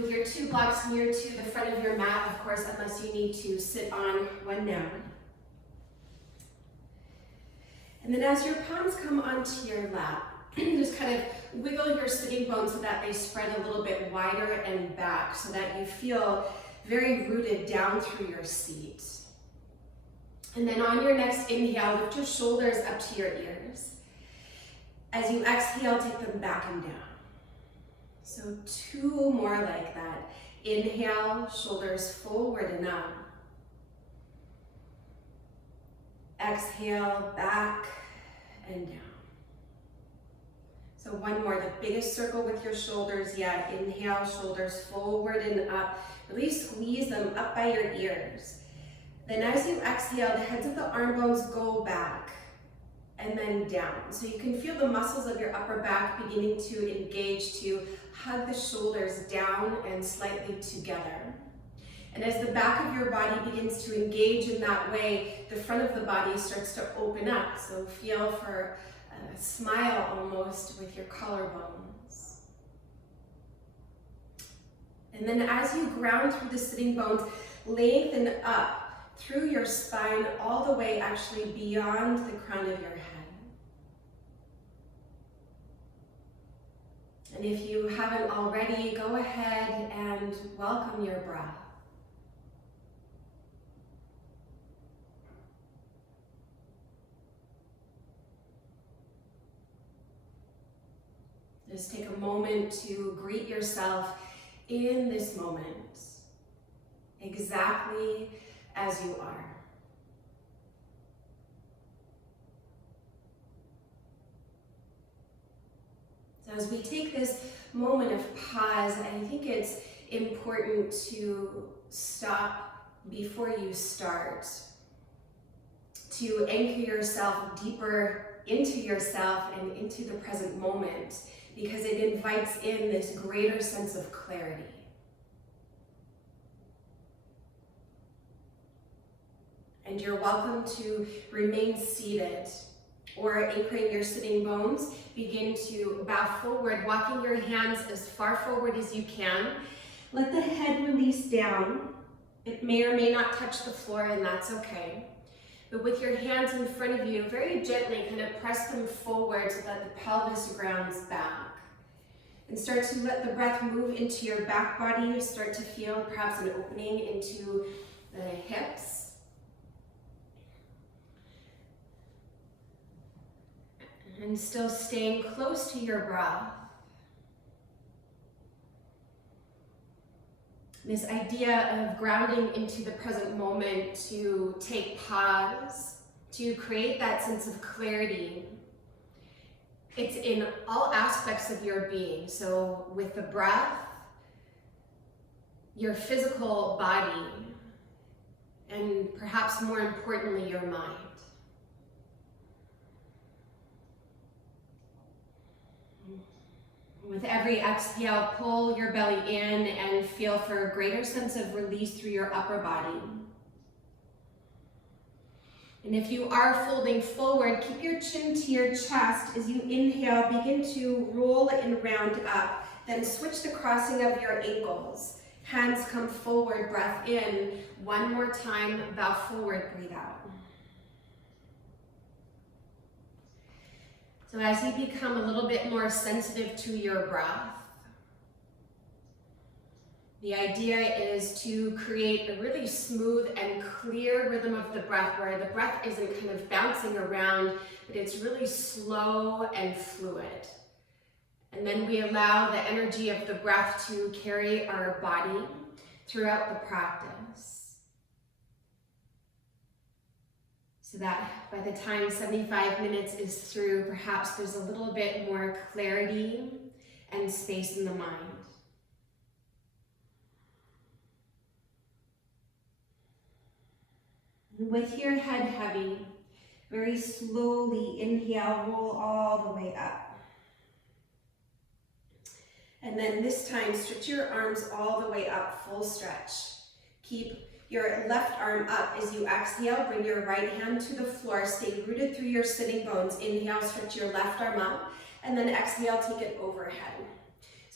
with your two blocks near to the front of your mat, of course, unless you need to sit on one now. And then as your palms come onto your lap, just kind of wiggle your sitting bones so that they spread a little bit wider and back so that you feel very rooted down through your seat. And then on your next inhale, lift your shoulders up to your ears. As you exhale, take them back and down. So 2 more like that. Inhale, shoulders forward and up. Exhale, back and down. So 1 more, the biggest circle with your shoulders yet. Inhale, shoulders forward and up. Really squeeze them up by your ears. Then as you exhale, the heads of the arm bones go back and then down. So you can feel the muscles of your upper back beginning to engage to hug the shoulders down and slightly together. And as the back of your body begins to engage in that way, the front of the body starts to open up. So feel for a smile almost with your collarbones. And then as you ground through the sitting bones, lengthen up through your spine all the way actually beyond the crown of your head. And if you haven't already, go ahead and welcome your breath. Just take a moment to greet yourself in this moment, exactly as you are. So as we take this moment of pause, I think it's important to stop before you start, to anchor yourself deeper into yourself and into the present moment, because it invites in this greater sense of clarity. And you're welcome to remain seated or anchoring your sitting bones. Begin to bow forward, walking your hands as far forward as you can. Let the head release down. It may or may not touch the floor, and that's okay. But with your hands in front of you, very gently kind of press them forward so that the pelvis grounds back. And start to let the breath move into your back body. Start to feel perhaps an opening into the hips. And still staying close to your breath. This idea of grounding into the present moment, to take pause, to create that sense of clarity. It's in all aspects of your being. So with the breath, your physical body, and perhaps more importantly, your mind. With every exhale, pull your belly in and feel for a greater sense of release through your upper body. And if you are folding forward, keep your chin to your chest. As you inhale, begin to roll and round up. Then switch the crossing of your ankles. Hands come forward, breath in. 1 more time, bow forward, breathe out. So as you become a little bit more sensitive to your breath, the idea is to create a really smooth and clear rhythm of the breath, where the breath isn't kind of bouncing around, but it's really slow and fluid. And then we allow the energy of the breath to carry our body throughout the practice. So that by the time 75 minutes is through, perhaps there's a little bit more clarity and space in the mind. With your head heavy, very slowly inhale, roll all the way up. And then this time, stretch your arms all the way up, full stretch. Keep your left arm up as you exhale. Bring your right hand to the floor. Stay rooted through your sitting bones. Inhale, stretch your left arm up. And then exhale, take it overhead.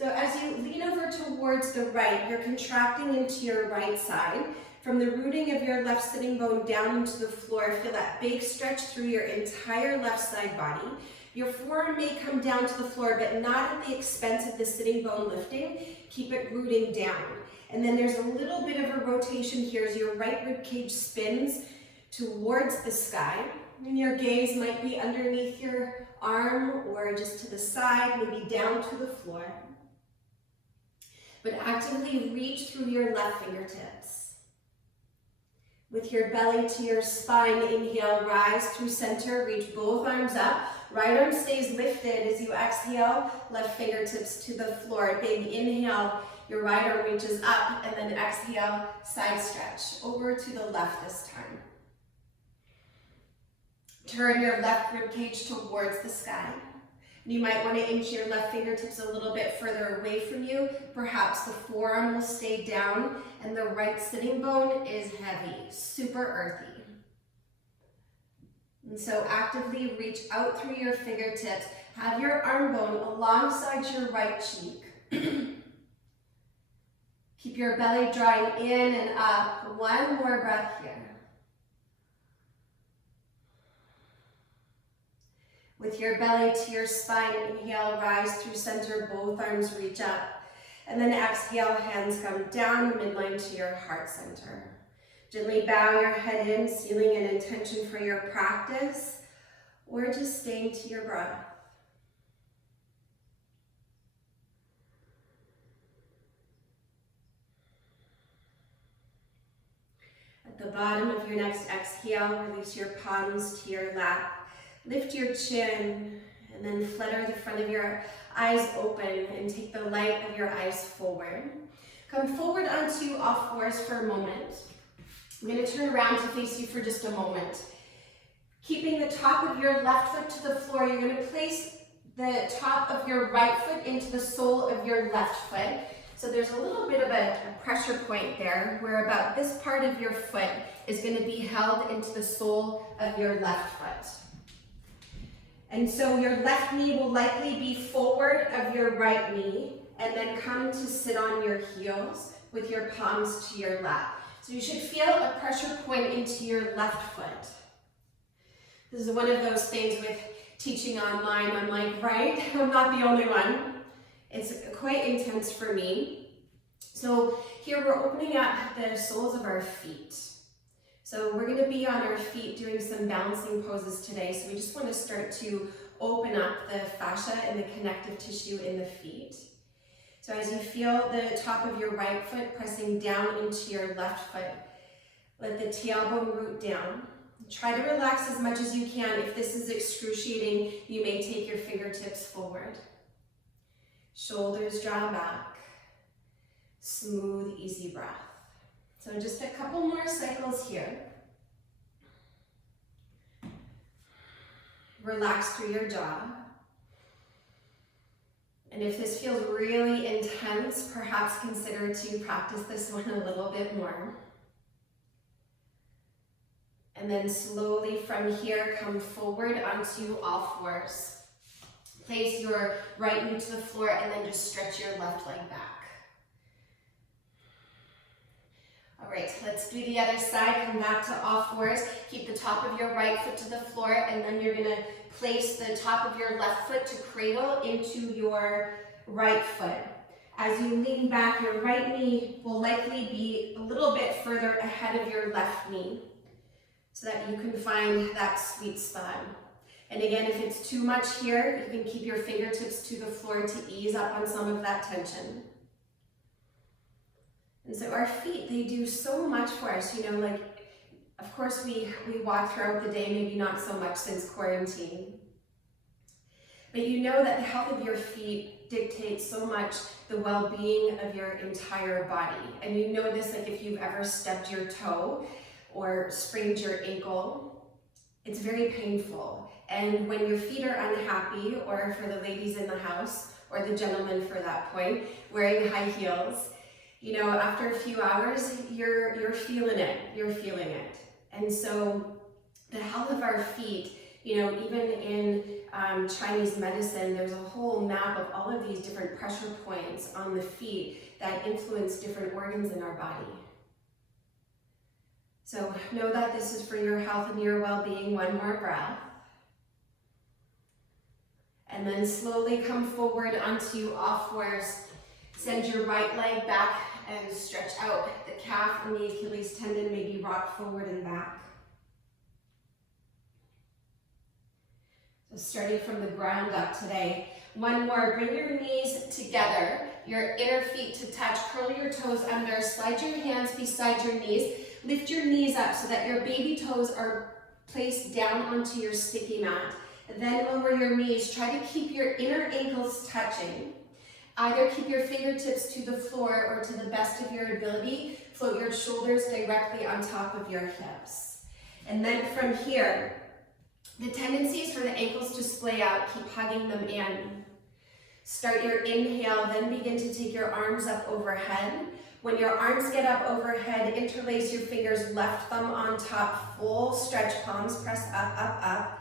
So as you lean over towards the right, you're contracting into your right side. From the rooting of your left sitting bone down into the floor, feel that big stretch through your entire left side body. Your forearm may come down to the floor, but not at the expense of the sitting bone lifting. Keep it rooting down. And then there's a little bit of a rotation here as your right rib cage spins towards the sky. And your gaze might be underneath your arm or just to the side, maybe down to the floor. But actively reach through your left fingertips. With your belly to your spine, inhale, rise through center, reach both arms up. Right arm stays lifted as you exhale, left fingertips to the floor. Big inhale, your right arm reaches up, and then exhale, side stretch. Over to the left this time. Turn your left rib cage towards the sky. You might want to inch your left fingertips a little bit further away from you. Perhaps the forearm will stay down and the right sitting bone is heavy, super earthy. And so actively reach out through your fingertips. Have your arm bone alongside your right cheek. Keep your belly drawing in and up. One more breath here. With your belly to your spine, inhale, rise through center, both arms reach up. And then exhale, hands come down the midline to your heart center. Gently bow your head in, sealing an intention for your practice, or just staying to your breath. At the bottom of your next exhale, release your palms to your lap. Lift your chin and then flutter the front of your eyes open and take the light of your eyes forward. Come forward onto all fours for a moment. I'm going to turn around to face you for just a moment. Keeping the top of your left foot to the floor, you're going to place the top of your right foot into the sole of your left foot. So there's a little bit of a pressure point there where about this part of your foot is going to be held into the sole of your left foot. And so your left knee will likely be forward of your right knee and then come to sit on your heels with your palms to your lap. So you should feel a pressure point into your left foot. This is one of those things with teaching online. I'm like, right, I'm not the only one. It's quite intense for me. So here we're opening up the soles of our feet. So we're going to be on our feet doing some balancing poses today. So we just want to start to open up the fascia and the connective tissue in the feet. So as you feel the top of your right foot pressing down into your left foot, let the tailbone root down. Try to relax as much as you can. If this is excruciating, you may take your fingertips forward. Shoulders draw back. Smooth, easy breath. So just a couple more cycles here. Relax through your jaw. And if this feels really intense, perhaps consider to practice this one a little bit more. And then slowly from here, come forward onto all fours. Place your right knee to the floor and then just stretch your left leg back. All right, let's do the other side. Come back to all fours. Keep the top of your right foot to the floor, and then you're gonna place the top of your left foot to cradle into your right foot. As you lean back, your right knee will likely be a little bit further ahead of your left knee so that you can find that sweet spot. And again, if it's too much here, you can keep your fingertips to the floor to ease up on some of that tension. And so our feet, they do so much for us, you know, like, of course we walk throughout the day, maybe not so much since quarantine. But you know that the health of your feet dictates so much the well-being of your entire body. And you know this, like if you've ever stepped your toe or sprained your ankle, it's very painful. And when your feet are unhappy, or for the ladies in the house, or the gentlemen for that point, wearing high heels, you know, after a few hours, you're feeling it, And so the health of our feet You know, even in Chinese medicine, there's a whole map of all of these different pressure points on the feet that influence different organs in our body. So know that this is for your health and your well-being. One more breath. And then slowly come forward onto all fours. Send your right leg back and stretch out the calf and the Achilles tendon, maybe rock forward and back. So starting from the ground up today. One more, bring your knees together, your inner feet to touch, curl your toes under, slide your hands beside your knees, lift your knees up so that your baby toes are placed down onto your sticky mat. Then lower your knees, try to keep your inner ankles touching. Either keep your fingertips to the floor or to the best of your ability, float your shoulders directly on top of your hips. And then from here, the tendency is for the ankles to splay out, keep hugging them in. Start your inhale, then begin to take your arms up overhead. When your arms get up overhead, interlace your fingers, left thumb on top, full stretch, palms press up, up, up.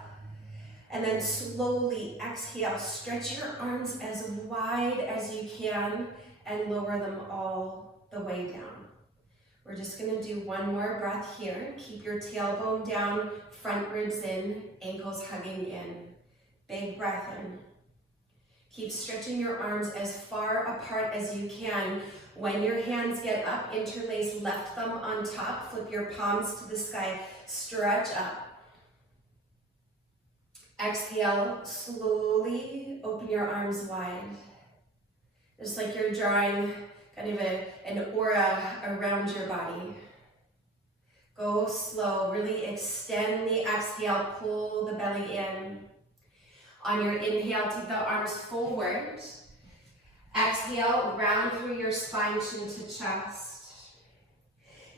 And then slowly exhale, stretch your arms as wide as you can and lower them all the way down. We're just gonna do one more breath here. Keep your tailbone down, front ribs in, ankles hugging in. Big breath in. Keep stretching your arms as far apart as you can. When your hands get up, interlace left thumb on top, flip your palms to the sky, stretch up. Exhale, slowly open your arms wide. Just like you're drawing kind of an aura around your body. Go slow, really extend the exhale, pull the belly in. On your inhale, take the arms forward. Exhale, round through your spine, chin to chest.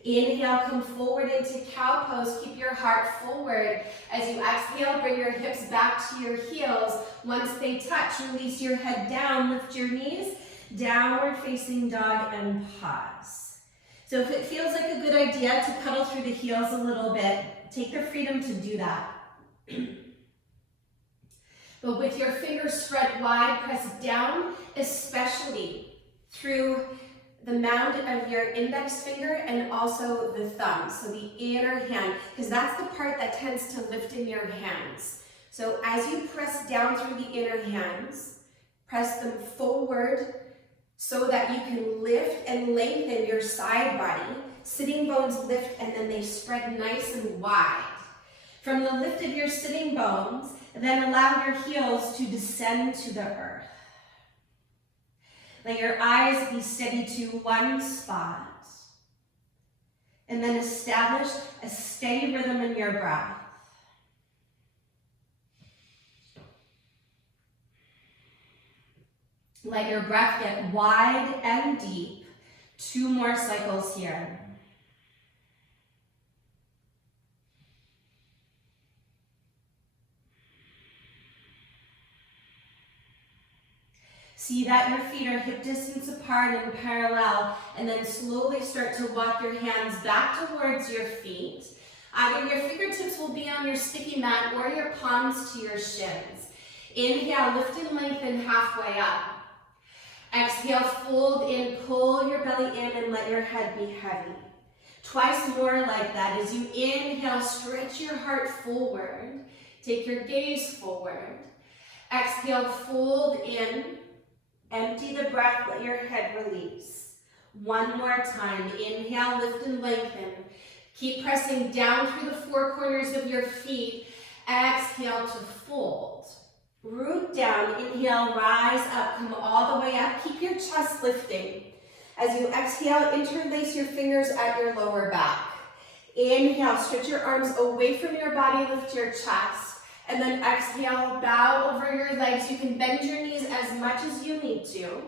Inhale, come forward into cow pose. Keep your heart forward. As you exhale, bring your hips back to your heels. Once they touch, release your head down, lift your knees, downward facing dog, and pause. So if it feels like a good idea to pedal through the heels a little bit, take the freedom to do that. But with your fingers spread wide, press down, especially through the mound of your index finger and also the thumb, so the inner hand, because that's the part that tends to lift in your hands. So as you press down through the inner hands, press them forward so that you can lift and lengthen your side body. Sitting bones lift and then they spread nice and wide. From the lift of your sitting bones, then allow your heels to descend to the earth. Let your eyes be steady to one spot. And then establish a steady rhythm in your breath. Let your breath get wide and deep. 2 more cycles here. See that your feet are hip distance apart and parallel, and then slowly start to walk your hands back towards your feet. Either your fingertips will be on your sticky mat or your palms to your shins. Inhale, lift and lengthen halfway up. Exhale, fold in, pull your belly in and let your head be heavy. Twice more like that. As you inhale, stretch your heart forward. Take your gaze forward. Exhale, fold in. Empty the breath, let your head release. One more time. Inhale, lift and lengthen. Keep pressing down through the 4 corners of your feet. Exhale to fold. Root down, inhale, rise up, come all the way up. Keep your chest lifting. As you exhale, interlace your fingers at your lower back. Inhale, stretch your arms away from your body, lift your chest. And then exhale, bow over your legs. You can bend your knees as much as you need to.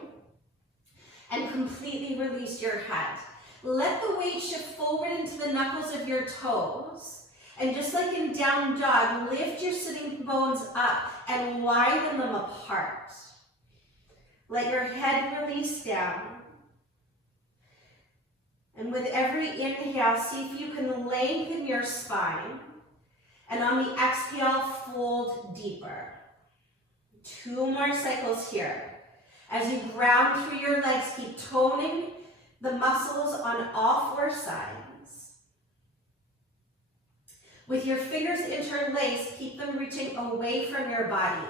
And completely release your head. Let the weight shift forward into the knuckles of your toes. And just like in down dog, lift your sitting bones up and widen them apart. Let your head release down. And with every inhale, see if you can lengthen your spine. And on the exhale, fold deeper. 2 more cycles here. As you ground through your legs, keep toning the muscles on all 4 sides. With your fingers interlaced, keep them reaching away from your body.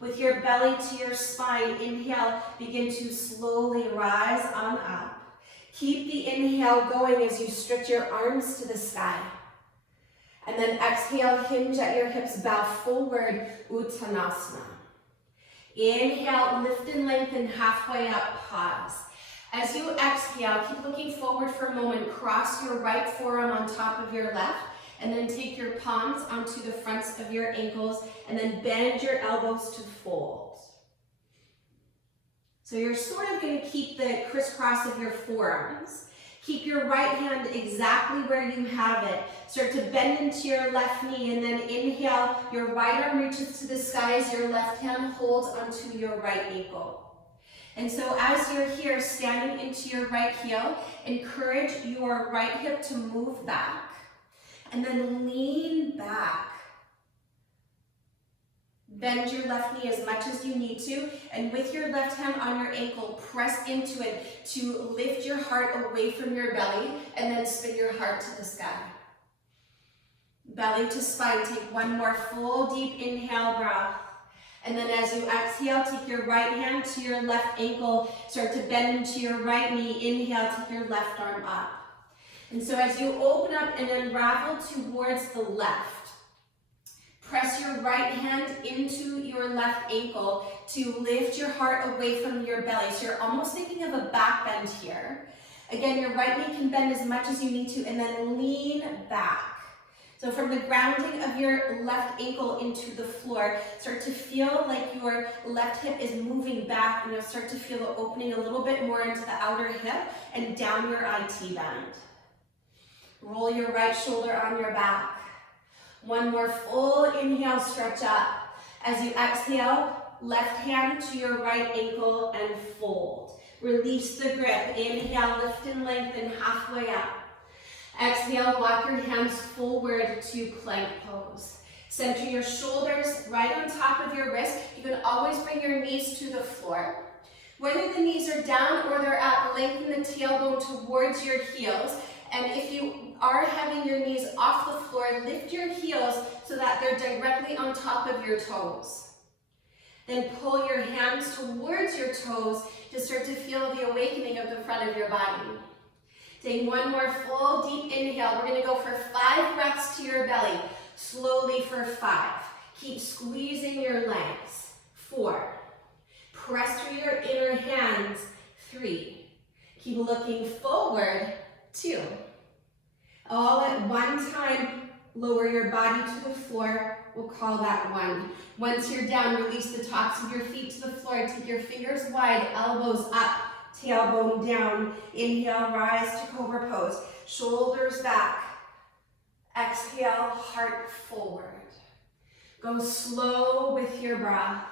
With your belly to your spine, inhale, begin to slowly rise on up. Keep the inhale going as you stretch your arms to the sky. And then exhale, hinge at your hips, bow forward, Uttanasana. Inhale, lift and lengthen, halfway up, pause. As you exhale, keep looking forward for a moment, cross your right forearm on top of your left, and then take your palms onto the fronts of your ankles, and then bend your elbows to fold. So you're sort of going to keep the crisscross of your forearms. Keep your right hand exactly where you have it. Start to bend into your left knee, and then inhale, your right arm reaches to the sky as your left hand holds onto your right ankle. And so as you're here, standing into your right heel, encourage your right hip to move back, and then lean back. Bend your left knee as much as you need to, and with your left hand on your ankle, press into it to lift your heart away from your belly, and then spin your heart to the sky. Belly to spine, take 1 more full deep inhale breath. And then as you exhale, take your right hand to your left ankle, start to bend into your right knee, inhale, take your left arm up. And so as you open up and unravel towards the left, press your right hand into your left ankle to lift your heart away from your belly. So you're almost thinking of a back bend here. Again, your right knee can bend as much as you need to, and then lean back. So from the grounding of your left ankle into the floor, start to feel like your left hip is moving back, and you'll start to feel the opening a little bit more into the outer hip and down your IT band. Roll your right shoulder on your back. 1 more full inhale, stretch up. As you exhale, left hand to your right ankle and fold. Release the grip. Inhale, lift and lengthen, halfway up. Exhale, walk your hands forward to plank pose. Center your shoulders right on top of your wrist. You can always bring your knees to the floor. Whether the knees are down or they're up, lengthen the tailbone towards your heels. And if you are having your knees off the floor, lift your heels so that they're directly on top of your toes. Then pull your hands towards your toes to start to feel the awakening of the front of your body. Take 1 more full deep inhale. We're going to go for 5 breaths to your belly. Slowly for 5. Keep squeezing your legs. 4. Press through your inner hands. 3. Keep looking forward. 2. All at one time, lower your body to the floor. We'll call that 1. Once you're down, release the tops of your feet to the floor. Take your fingers wide, elbows up, tailbone down. Inhale, rise to cobra pose. Shoulders back. Exhale, heart forward. Go slow with your breath.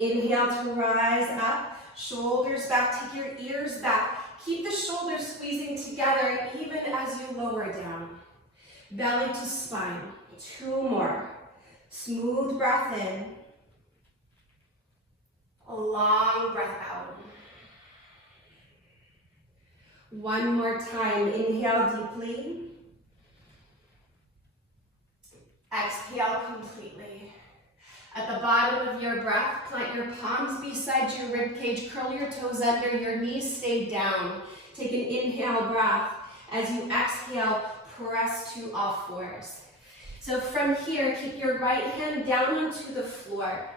Inhale to rise up. Shoulders back, take your ears back. Keep the shoulders squeezing together even as you lower down. Belly to spine. 2 more. Smooth breath in. A long breath out. 1 more time. Inhale deeply. Exhale completely. At the bottom of your breath, plant your palms beside your rib cage, curl your toes under, your knees stay down. Take an inhale breath. As you exhale, press to all fours. So from here, keep your right hand down onto the floor.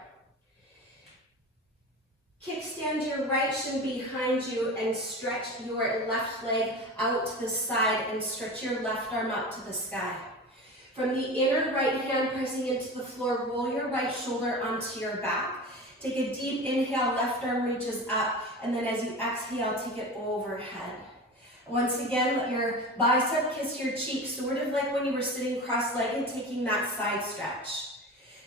Kickstand your right shin behind you and stretch your left leg out to the side and stretch your left arm up to the sky. From the inner right hand pressing into the floor, roll your right shoulder onto your back. Take a deep inhale, left arm reaches up, and then as you exhale, take it overhead. Once again, let your bicep kiss your cheek, sort of like when you were sitting cross-legged, taking that side stretch.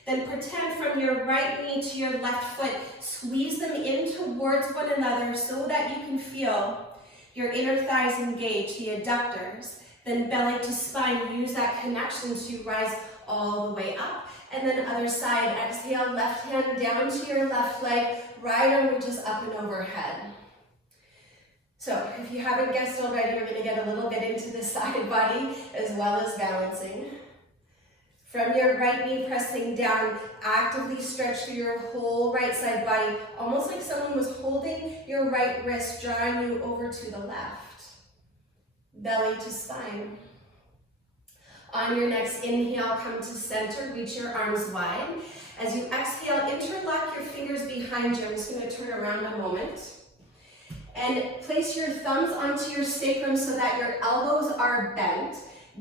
Then pretend from your right knee to your left foot, squeeze them in towards one another so that you can feel your inner thighs engage, the adductors. Then belly to spine, use that connection to rise all the way up. And then other side, exhale, left hand down to your left leg, right arm reaches up and overhead. So if you haven't guessed already, we're gonna get a little bit into the side body as well as balancing. From your right knee pressing down, actively stretch through your whole right side body, almost like someone was holding your right wrist, drawing you over to the left. Belly to spine. On your next inhale, come to center, reach your arms wide. As you exhale, interlock your fingers behind you. I'm just gonna turn around a moment. And place your thumbs onto your sacrum so that your elbows are bent.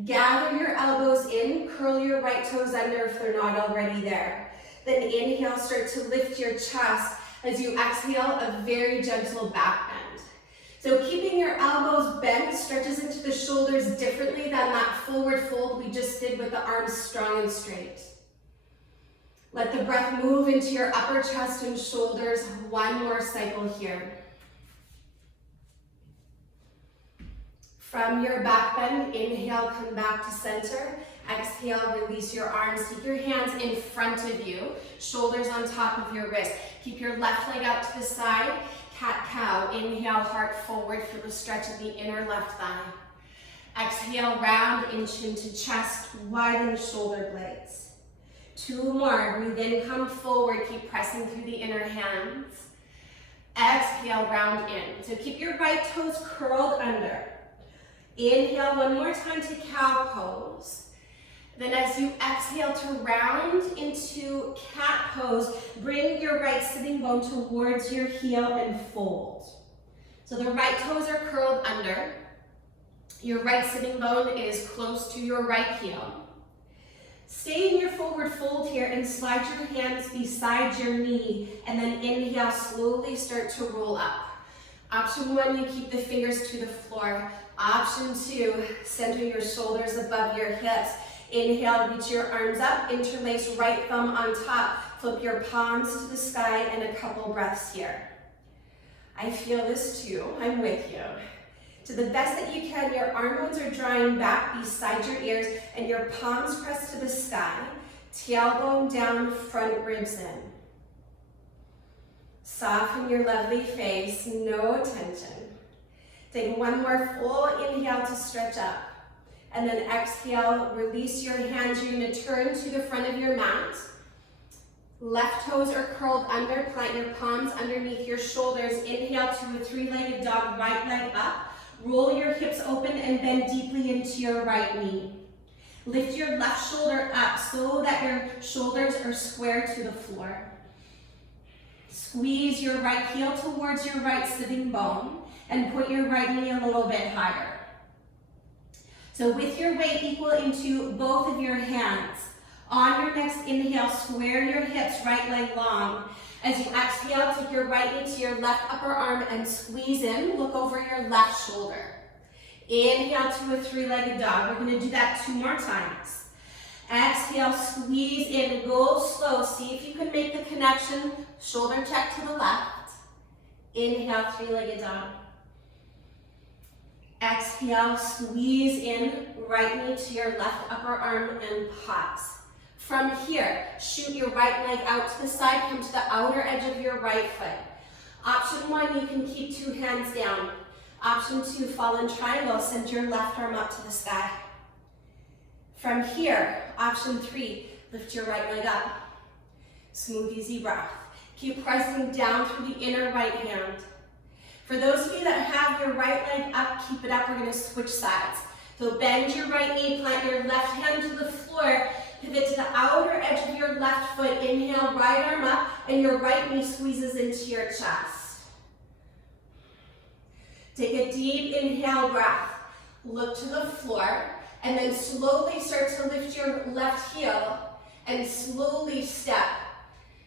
Gather your elbows in, curl your right toes under if they're not already there. Then inhale, start to lift your chest. As you exhale, a very gentle back bend. So keeping your elbows bent stretches into the shoulders differently than that forward fold we just did with the arms strong and straight. Let the breath move into your upper chest and shoulders. One more cycle here. From your back bend, inhale, come back to center. Exhale, release your arms. Keep your hands in front of you, shoulders on top of your wrist. Keep your left leg out to the side. Cat-cow. Inhale, heart forward for the stretch of the inner left thigh. Exhale, round, inch into chest, widen the shoulder blades. 2 more. Breathe in, come forward. Keep pressing through the inner hands. Exhale, round in. So keep your right toes curled under. Inhale one more time to cow pose. Then as you exhale to round into cat pose, bring your right sitting bone towards your heel and fold. So the right toes are curled under. Your right sitting bone is close to your right heel. Stay in your forward fold here and slide your hands beside your knee, and then inhale, slowly start to roll up. Option 1, you keep the fingers to the floor. Option 2, center your shoulders above your hips. Inhale, reach your arms up, interlace right thumb on top, flip your palms to the sky, and a couple breaths here. I feel this too, I'm with you. To the best that you can, your arm bones are drawing back beside your ears and your palms press to the sky, tailbone down, front ribs in. Soften your lovely face, no tension. Take one more full inhale to stretch up. And then exhale, release your hands. You're gonna turn to the front of your mat. Left toes are curled under, plant your palms underneath your shoulders. Inhale to a 3-legged dog, right leg up. Roll your hips open and bend deeply into your right knee. Lift your left shoulder up so that your shoulders are square to the floor. Squeeze your right heel towards your right sitting bone and put your right knee a little bit higher. So with your weight equal into both of your hands, on your next inhale, square your hips, right leg long. As you exhale, take your right knee to your left upper arm and squeeze in, look over your left shoulder. Inhale to a 3-legged dog. We're gonna do that 2 more times. Exhale, squeeze in, go slow. See if you can make the connection. Shoulder check to the left. Inhale, 3-legged dog. Exhale, squeeze in, right knee to your left upper arm and pause. From here, shoot your right leg out to the side, come to the outer edge of your right foot. Option 1, you can keep 2 hands down. Option 2, fall in triangle, send your left arm up to the sky. From here, option 3, lift your right leg up. Smooth, easy breath. Keep pressing down through the inner right hand. For those of you that have your right leg up, keep it up. We're gonna switch sides. So bend your right knee, plant your left hand to the floor, pivot to the outer edge of your left foot. Inhale, right arm up, and your right knee squeezes into your chest. Take a deep inhale breath. Look to the floor, and then slowly start to lift your left heel, and slowly step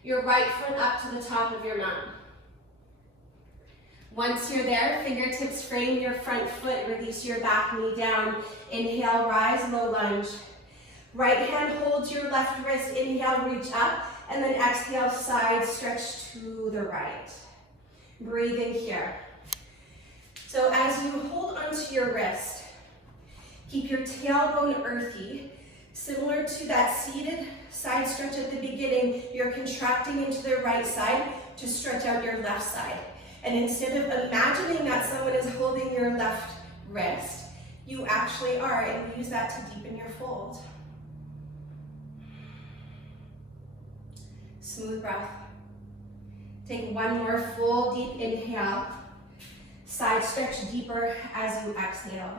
your right foot up to the top of your mat. Once you're there, fingertips frame your front foot, release your back knee down. Inhale, rise, low lunge. Right hand holds your left wrist, inhale, reach up, and then exhale, side stretch to the right. Breathe in here. So as you hold onto your wrist, keep your tailbone earthy. Similar to that seated side stretch at the beginning, you're contracting into the right side to stretch out your left side. And instead of imagining that someone is holding your left wrist, you actually are, and use that to deepen your fold. Smooth breath. Take one more full deep inhale. Side stretch deeper as you exhale.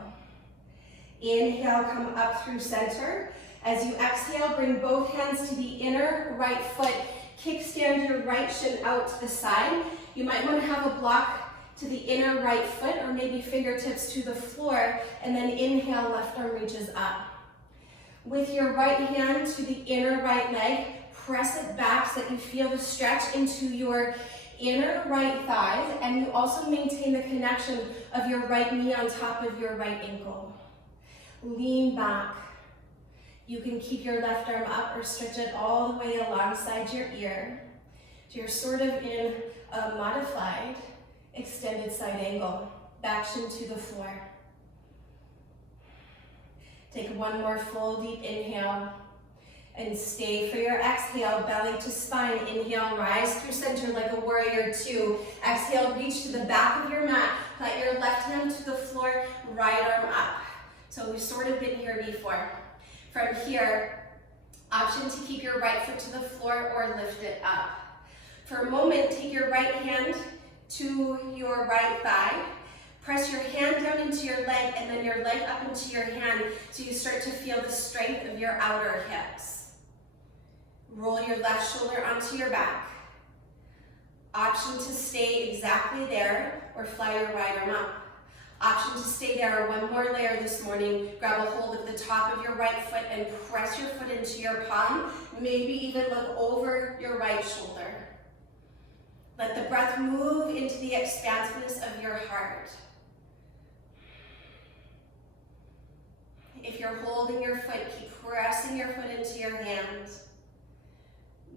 Inhale, come up through center. As you exhale, bring both hands to the inner right foot. Kickstand your right shin out to the side. You might want to have a block to the inner right foot, or maybe fingertips to the floor, and then inhale, left arm reaches up. With your right hand to the inner right leg, press it back so that you feel the stretch into your inner right thighs, and you also maintain the connection of your right knee on top of your right ankle. Lean back. You can keep your left arm up or stretch it all the way alongside your ear. So you're sort of in a modified extended side angle. Back shin to the floor. Take one more full deep inhale. And stay for your exhale, belly to spine. Inhale, rise through center like a warrior two. Exhale, reach to the back of your mat. Plant your left hand to the floor, right arm up. So we've sort of been here before. From here, option to keep your right foot to the floor or lift it up. For a moment, take your right hand to your right thigh. Press your hand down into your leg and then your leg up into your hand so you start to feel the strength of your outer hips. Roll your left shoulder onto your back. Option to stay exactly there or fly your right arm up. Option to stay there, or one more layer this morning. Grab a hold of the top of your right foot and press your foot into your palm. Maybe even look over your right shoulder. Let the breath move into the expansiveness of your heart. If you're holding your foot, keep pressing your foot into your hands.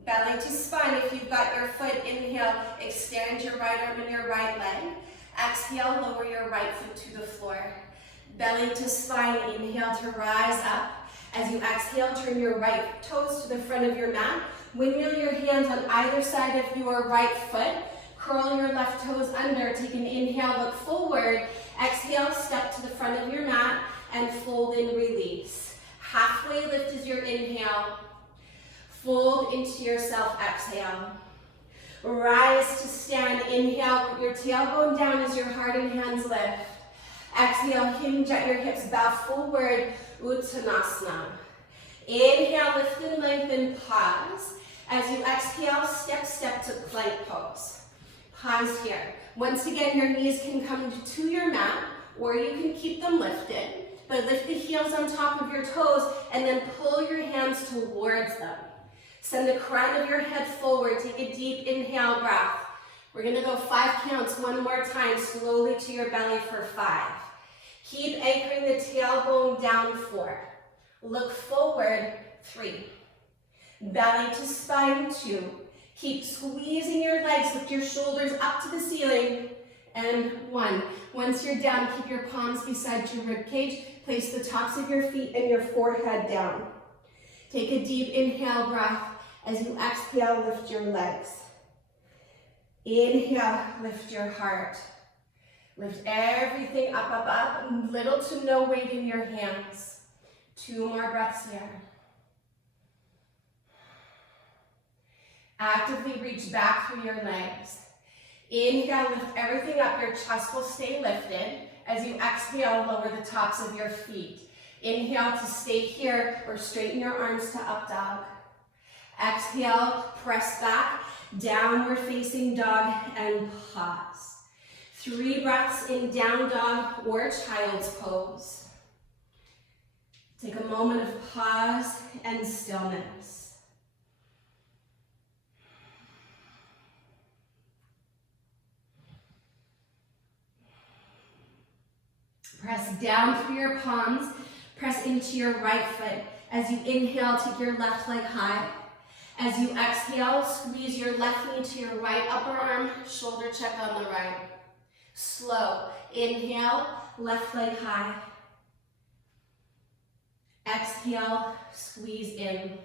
Belly to spine. If you've got your foot, inhale, extend your right arm and your right leg. Exhale, lower your right foot to the floor. Belly to spine, inhale to rise up. As you exhale, turn your right toes to the front of your mat. Windmill your hands on either side of your right foot. Curl your left toes under. Take an inhale, look forward. Exhale, step to the front of your mat and fold and release. Halfway lift is your inhale. Fold into yourself, exhale. Rise to stand, inhale, put your tailbone down as your heart and hands lift. Exhale, hinge at your hips, bow forward, Uttanasana. Inhale, lift and lengthen, pause. As you exhale, step to plank pose. Pause here. Once again, your knees can come to your mat, or you can keep them lifted, but lift the heels on top of your toes and then pull your hands towards them. Send the crown of your head forward. Take a deep inhale breath. We're going to go 5 counts one more time, slowly to your belly for 5. Keep anchoring the tailbone down 4. Look forward 3. Belly to spine 2. Keep squeezing your legs, lift your shoulders up to the ceiling. And 1. Once you're down, keep your palms beside your rib cage. Place the tops of your feet and your forehead down. Take a deep inhale breath. As you exhale, lift your legs. Inhale, lift your heart. Lift everything up, up, up. Little to no weight in your hands. 2 more breaths here. Actively reach back through your legs. Inhale, lift everything up. Your chest will stay lifted. As you exhale, lower the tops of your feet. Inhale to stay here or straighten your arms to up dog. Exhale, press back, downward facing dog, and pause. 3 breaths in down dog or child's pose. Take a moment of pause and stillness. Press down through your palms, press into your right foot. As you inhale, take your left leg high. As you exhale, squeeze your left knee to your right upper arm, shoulder check on the right. Slow. Inhale, left leg high. Exhale, squeeze in.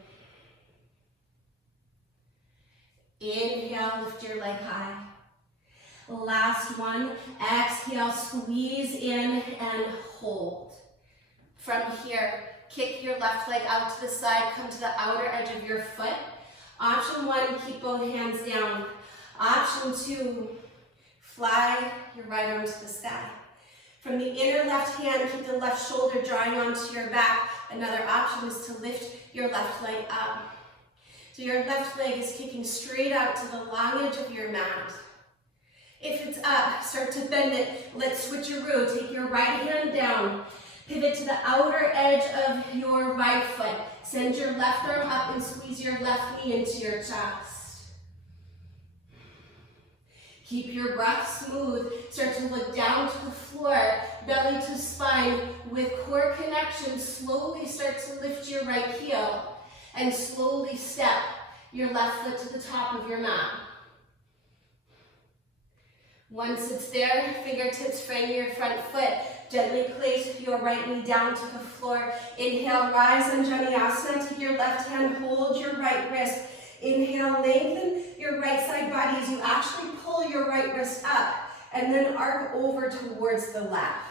Inhale, lift your leg high. Last one, exhale, squeeze in and hold. From here, kick your left leg out to the side, come to the outer edge of your foot. Option one, keep both hands down. Option two, fly your right arm to the sky. From the inner left hand, keep the left shoulder drawing onto your back. Another option is to lift your left leg up. So your left leg is kicking straight out to the long edge of your mat. If it's up, start to bend it. Let's switcheroo. Take your right hand down. Pivot to the outer edge of your right foot. Send your left arm up and squeeze your left knee into your chest. Keep your breath smooth. Start to look down to the floor, belly to spine. With core connection, slowly start to lift your right heel and slowly step your left foot to the top of your mat. Once it's there, fingertips frame your front foot. Gently place your right knee down to the floor. Inhale, rise Anjaneyasana. Take your left hand, hold your right wrist. Inhale, lengthen your right side body as you actually pull your right wrist up and then arc over towards the left.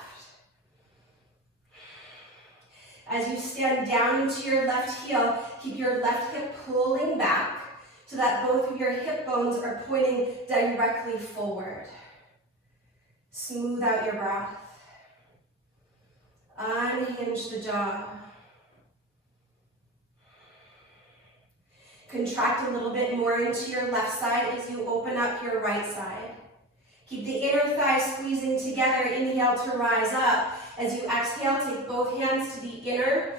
As you stand down into your left heel, keep your left hip pulling back so that both of your hip bones are pointing directly forward. Smooth out your breath. Unhinge the jaw. Contract a little bit more into your left side as you open up your right side. Keep the inner thighs squeezing together. Inhale to rise up. As you exhale, take both hands to the inner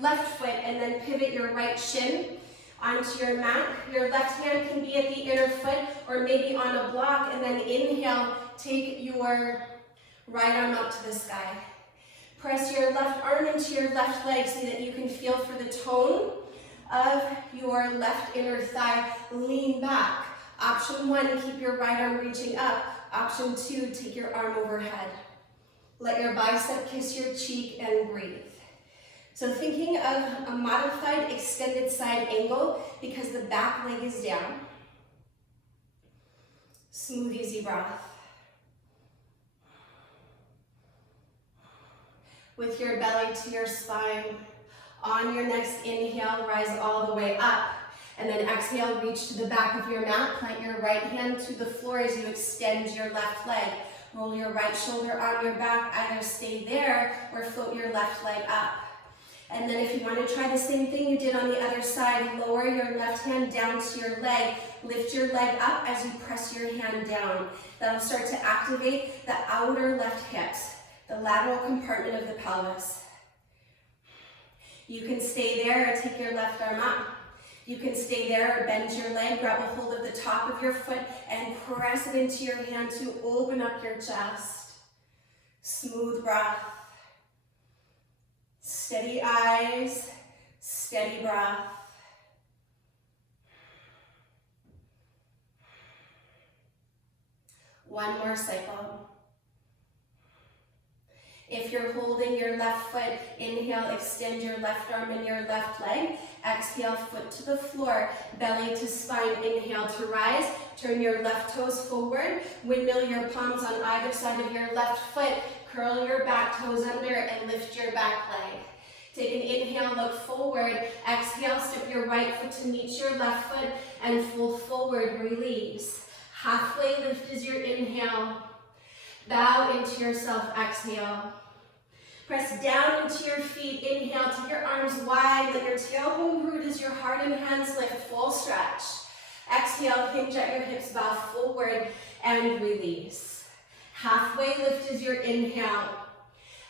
left foot and then pivot your right shin onto your mat. Your left hand can be at the inner foot or maybe on a block, and then inhale, take your right arm up to the sky. Press your left arm into your left leg so that you can feel for the tone of your left inner thigh. Lean back. Option one, keep your right arm reaching up. Option two, take your arm overhead. Let your bicep kiss your cheek and breathe. So thinking of a modified extended side angle because the back leg is down. Smooth, easy breath. With your belly to your spine. On your next inhale, rise all the way up. And then exhale, reach to the back of your mat. Plant your right hand to the floor as you extend your left leg. Roll your right shoulder on your back. Either stay there or float your left leg up. And then if you want to try the same thing you did on the other side, lower your left hand down to your leg. Lift your leg up as you press your hand down. That'll start to activate the outer left hips, the lateral compartment of the pelvis. You can stay there or take your left arm up. You can stay there or bend your leg, grab a hold of the top of your foot and press it into your hand to open up your chest. Smooth breath. Steady eyes, steady breath. One more cycle. If you're holding your left foot, inhale, extend your left arm and your left leg. Exhale, foot to the floor, belly to spine. Inhale to rise. Turn your left toes forward. Windmill your palms on either side of your left foot. Curl your back toes under and lift your back leg. Take an inhale, look forward. Exhale, step your right foot to meet your left foot and fold forward, release. Halfway lift is your inhale. Bow into yourself, exhale. Press down into your feet, inhale, take your arms wide, let your tailbone root as your heart and hands lift, full stretch. Exhale, hinge at your hips, bow forward and release. Halfway lift is your inhale.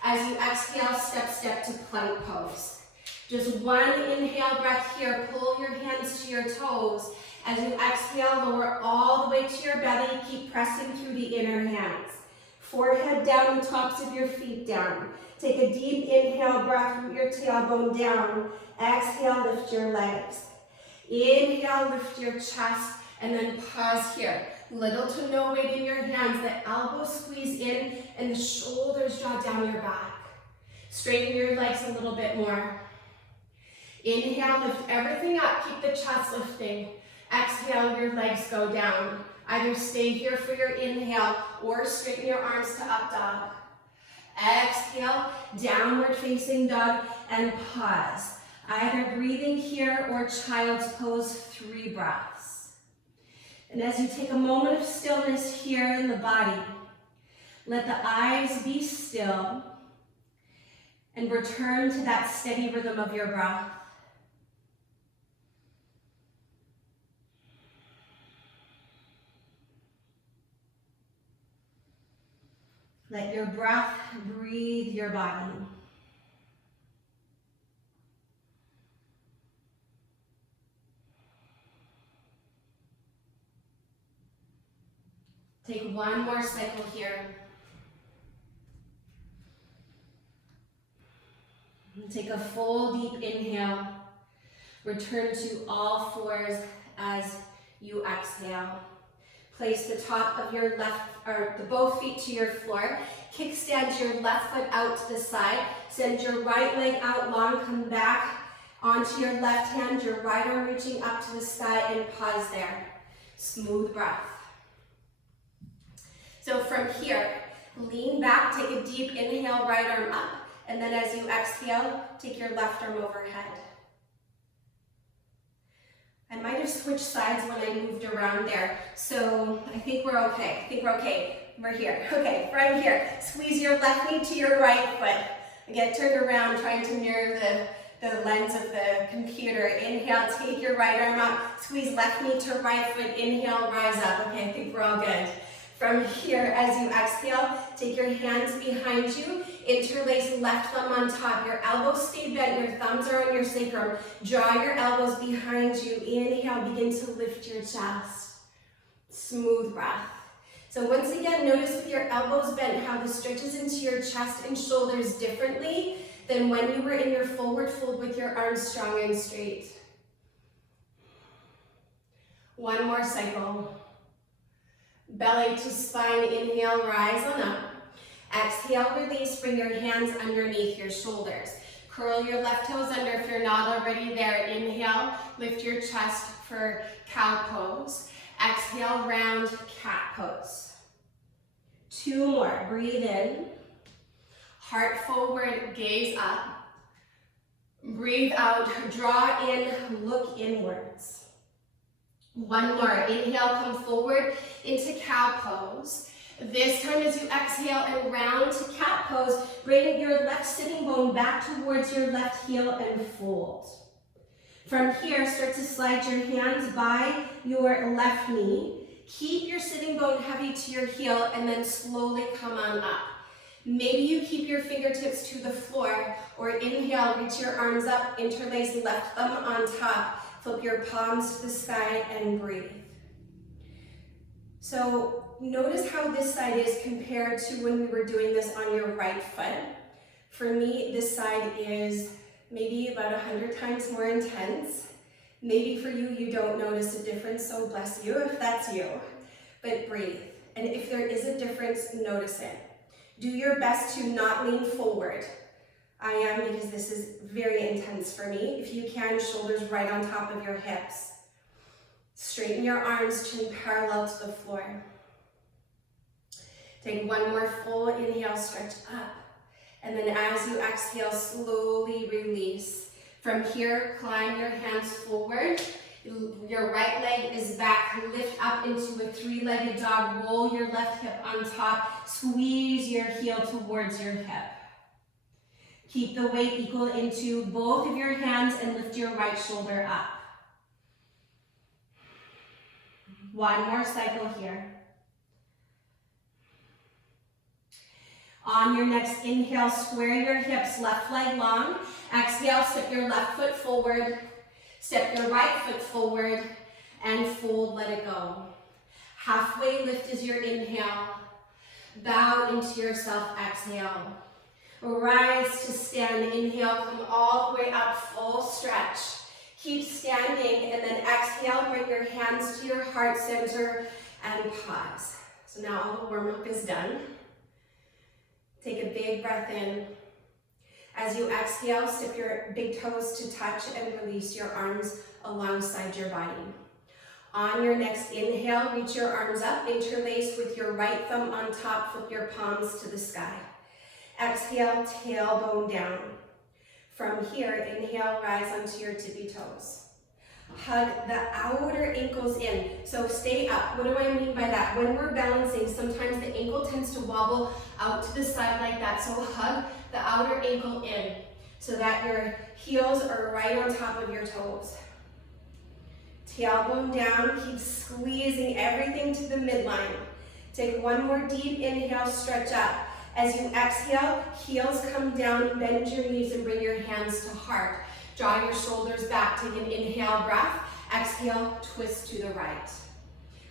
As you exhale, step to plank pose. Just one inhale breath here, pull your hands to your toes. As you exhale, lower all the way to your belly, keep pressing through the inner hands. Forehead down, the tops of your feet down. Take a deep inhale, breath, root your tailbone down. Exhale, lift your legs. Inhale, lift your chest, and then pause here. Little to no weight in your hands, the elbows squeeze in, and the shoulders draw down your back. Straighten your legs a little bit more. Inhale, lift everything up, keep the chest lifting. Exhale, your legs go down. Either stay here for your inhale or straighten your arms to up dog. Exhale, downward facing dog, and pause. Either breathing here or child's pose, 3 breaths. And as you take a moment of stillness here in the body, let the eyes be still and return to that steady rhythm of your breath. Let your breath breathe your body. Take one more cycle here. Take a full deep inhale. Return to all fours as you exhale. Place the top of your left, or the both feet to your floor. Kickstand your left foot out to the side. Send your right leg out long, come back onto your left hand, your right arm reaching up to the sky, and pause there. Smooth breath. So from here, lean back, take a deep inhale, right arm up, and then as you exhale, take your left arm overhead. I might have switched sides when I moved around there, so I think we're okay. We're here. Okay, from here, squeeze your left knee to your right foot. Again, turn around, trying to mirror the lens of the computer. Inhale, take your right arm up, squeeze left knee to right foot, inhale, rise up. Okay, I think we're all good. From here, as you exhale, take your hands behind you, interlace left thumb on top, your elbows stay bent, your thumbs are on your sacrum. Draw your elbows behind you. Inhale, begin to lift your chest. Smooth breath. So once again, notice with your elbows bent how this stretches into your chest and shoulders differently than when you were in your forward fold with your arms strong and straight. One more cycle. Belly to spine, inhale, rise on up. Exhale, release, bring your hands underneath your shoulders. Curl your left toes under if you're not already there. Inhale, lift your chest for cow pose. Exhale, round cat pose. 2 more, breathe in. Heart forward, gaze up. Breathe out, draw in, look inwards. 1 more, inhale, come forward into cow pose. This time as you exhale and round to cat pose, bring your left sitting bone back towards your left heel and fold. From here, start to slide your hands by your left knee. Keep your sitting bone heavy to your heel and then slowly come on up. Maybe you keep your fingertips to the floor, or inhale, reach your arms up, interlace left thumb on top. Flip your palms to the sky and breathe. So notice how this side is compared to when we were doing this on your right foot. For me, this side is maybe about 100 times more intense. Maybe for you, you don't notice a difference, so bless you if that's you. But breathe. And if there is a difference, notice it. Do your best to not lean forward. I am, because this is very intense for me. If you can, shoulders right on top of your hips. Straighten your arms, chin parallel to the floor. Take 1 more full inhale, stretch up. And then as you exhale, slowly release. From here, climb your hands forward. Your right leg is back. Lift up into a 3-legged dog. Roll your left hip on top. Squeeze your heel towards your hip. Keep the weight equal into both of your hands and lift your right shoulder up. 1 more cycle here. On your next inhale, square your hips, left leg long. Exhale, step your left foot forward. Step your right foot forward and fold, let it go. Halfway lift is your inhale. Bow into yourself, exhale. Rise to stand, inhale, come all the way up, full stretch. Keep standing and then exhale, bring your hands to your heart center and pause. So now all the warm up is done. Take a big breath in. As you exhale, step your big toes to touch and release your arms alongside your body. On your next inhale, reach your arms up, interlace with your right thumb on top, flip your palms to the sky. Exhale, tailbone down. From here, inhale, rise onto your tippy toes. Hug the outer ankles in, so stay up. What do I mean by that? When we're balancing, sometimes the ankle tends to wobble out to the side like that, so hug the outer ankle in so that your heels are right on top of your toes. Tailbone down, keep squeezing everything to the midline. Take one more deep inhale, stretch up. As you exhale, heels come down, bend your knees and bring your hands to heart. Draw your shoulders back, take an inhale breath. Exhale, twist to the right.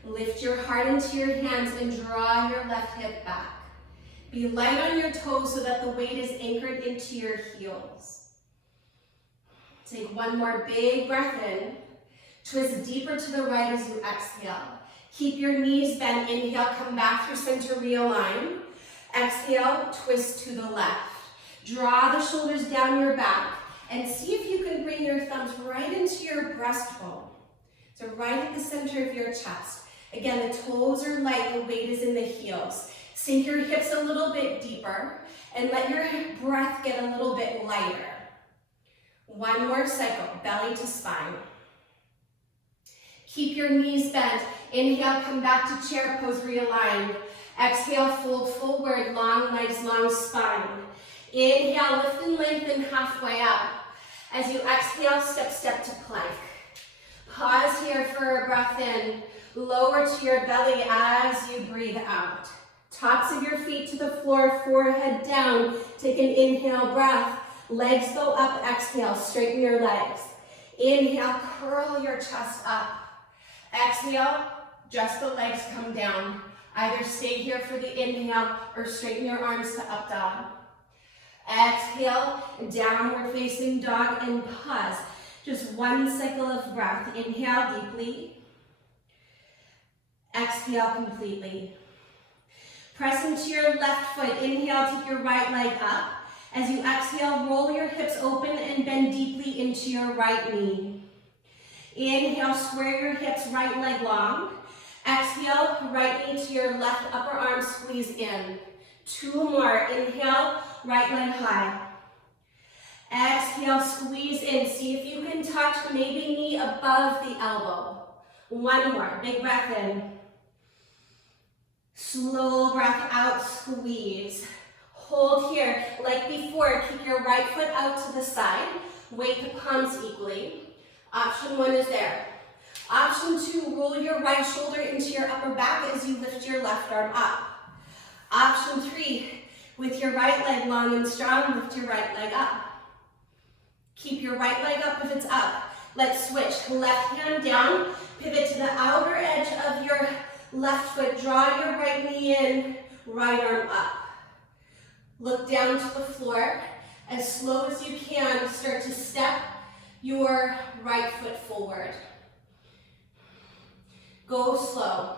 Lift your heart into your hands and draw your left hip back. Be light on your toes so that the weight is anchored into your heels. Take one more big breath in. Twist deeper to the right as you exhale. Keep your knees bent. Inhale, come back through center, realign. Exhale, twist to the left. Draw the shoulders down your back and see if you can bring your thumbs right into your breastbone. So right at the center of your chest. Again, the toes are light, the weight is in the heels. Sink your hips a little bit deeper and let your breath get a little bit lighter. One more cycle, belly to spine. Keep your knees bent. Inhale, come back to chair pose, realign. Exhale, fold forward, long legs, long spine. Inhale, lift and lengthen halfway up. As you exhale, step to plank. Pause here for a breath in. Lower to your belly as you breathe out. Tops of your feet to the floor, forehead down. Take an inhale breath. Legs go up, exhale, straighten your legs. Inhale, curl your chest up. Exhale, just the legs come down. Either stay here for the inhale or straighten your arms to up dog. Exhale, downward facing dog and pause. Just one cycle of breath. Inhale deeply. Exhale completely. Press into your left foot. Inhale, take your right leg up. As you exhale, roll your hips open and bend deeply into your right knee. Inhale, square your hips, right leg long. Exhale, right knee to your left upper arm, squeeze in. Two more. Inhale, right leg high. Exhale, squeeze in. See if you can touch maybe knee above the elbow. One more. Big breath in. Slow breath out, squeeze. Hold here. Like before, keep your right foot out to the side. Weight the palms equally. Option one is there. Option two, roll your right shoulder into your upper back as you lift your left arm up. Option three, with your right leg long and strong, lift your right leg up. Keep your right leg up if it's up. Let's switch. Left hand down, pivot to the outer edge of your left foot. Draw your right knee in, right arm up. Look down to the floor. As slow as you can, start to step your right foot forward. Go slow.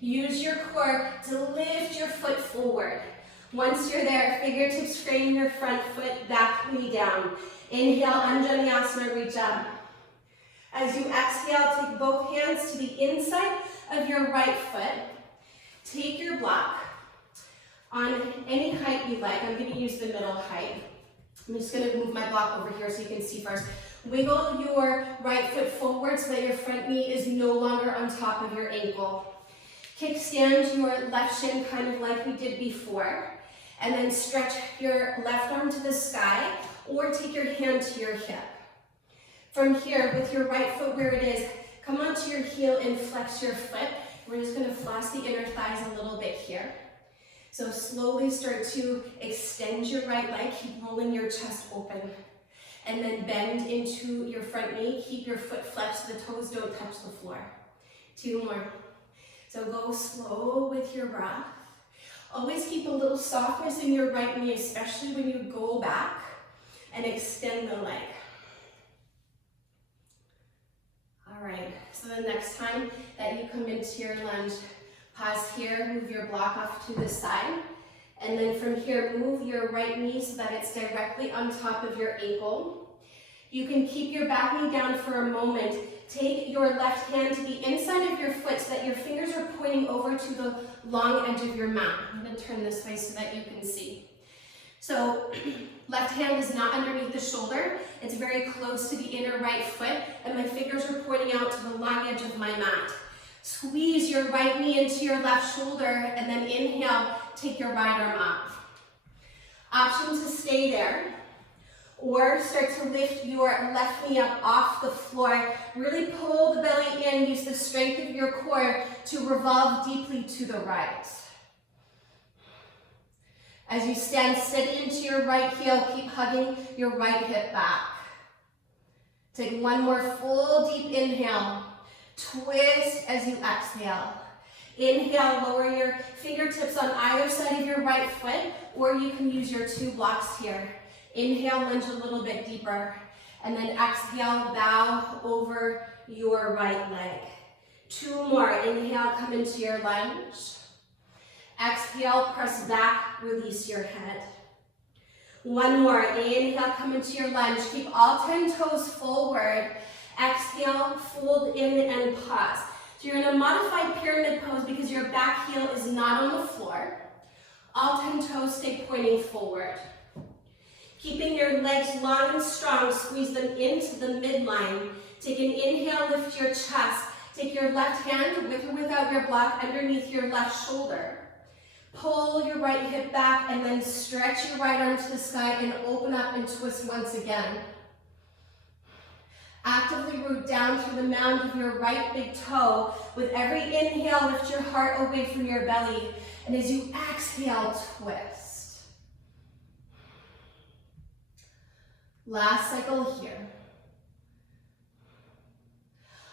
Use your core to lift your foot forward. Once you're there, fingertips frame your front foot, back knee down. Inhale, Anjaneyasana, reach up. As you exhale, take both hands to the inside of your right foot. Take your block on any height you like. I'm going to use the middle height. I'm just going to move my block over here so you can see first. Wiggle your right foot forward so that your front knee is no longer on top of your ankle. Kickstand your left shin kind of like we did before. And then stretch your left arm to the sky or take your hand to your hip. From here, with your right foot where it is, come onto your heel and flex your foot. We're just going to floss the inner thighs a little bit here. So slowly start to extend your right leg, keep rolling your chest open. And then bend into your front knee, keep your foot flexed, the toes don't touch the floor. Two more. So go slow with your breath. Always keep a little softness in your right knee, especially when you go back and extend the leg. All right, so the next time that you come into your lunge, pause here, move your block off to the side, And then from here, move your right knee so that it's directly on top of your ankle. You can keep your back knee down for a moment. Take your left hand to the inside of your foot so that your fingers are pointing over to the long edge of your mat. I'm going to turn this way so that you can see. So left hand is not underneath the shoulder. It's very close to the inner right foot, and my fingers are pointing out to the long edge of my mat. Squeeze your right knee into your left shoulder, and then inhale, take your right arm up. Option to stay there, or start to lift your left knee up off the floor. Really pull the belly in, use the strength of your core to revolve deeply to the right. As you stand steady into your right heel, keep hugging your right hip back. Take one more full deep inhale. Twist as you exhale. Inhale, lower your fingertips on either side of your right foot, or you can use your two blocks here. Inhale, lunge a little bit deeper, and then exhale, bow over your right leg. Two more. Inhale, come into your lunge. Exhale, press back, release your head. One more. Inhale, come into your lunge. Keep all 10 toes forward. Exhale, fold in and pause. So you're in a modified pyramid pose because your back heel is not on the floor. All 10 toes stay pointing forward. Keeping your legs long and strong, squeeze them into the midline. Take an inhale, lift your chest. Take your left hand, with or without your block, underneath your left shoulder. Pull your right hip back and then stretch your right arm to the sky and open up and twist once again. Actively root down through the mound of your right big toe. With every inhale, lift your heart away from your belly. And as you exhale, twist. Last cycle here.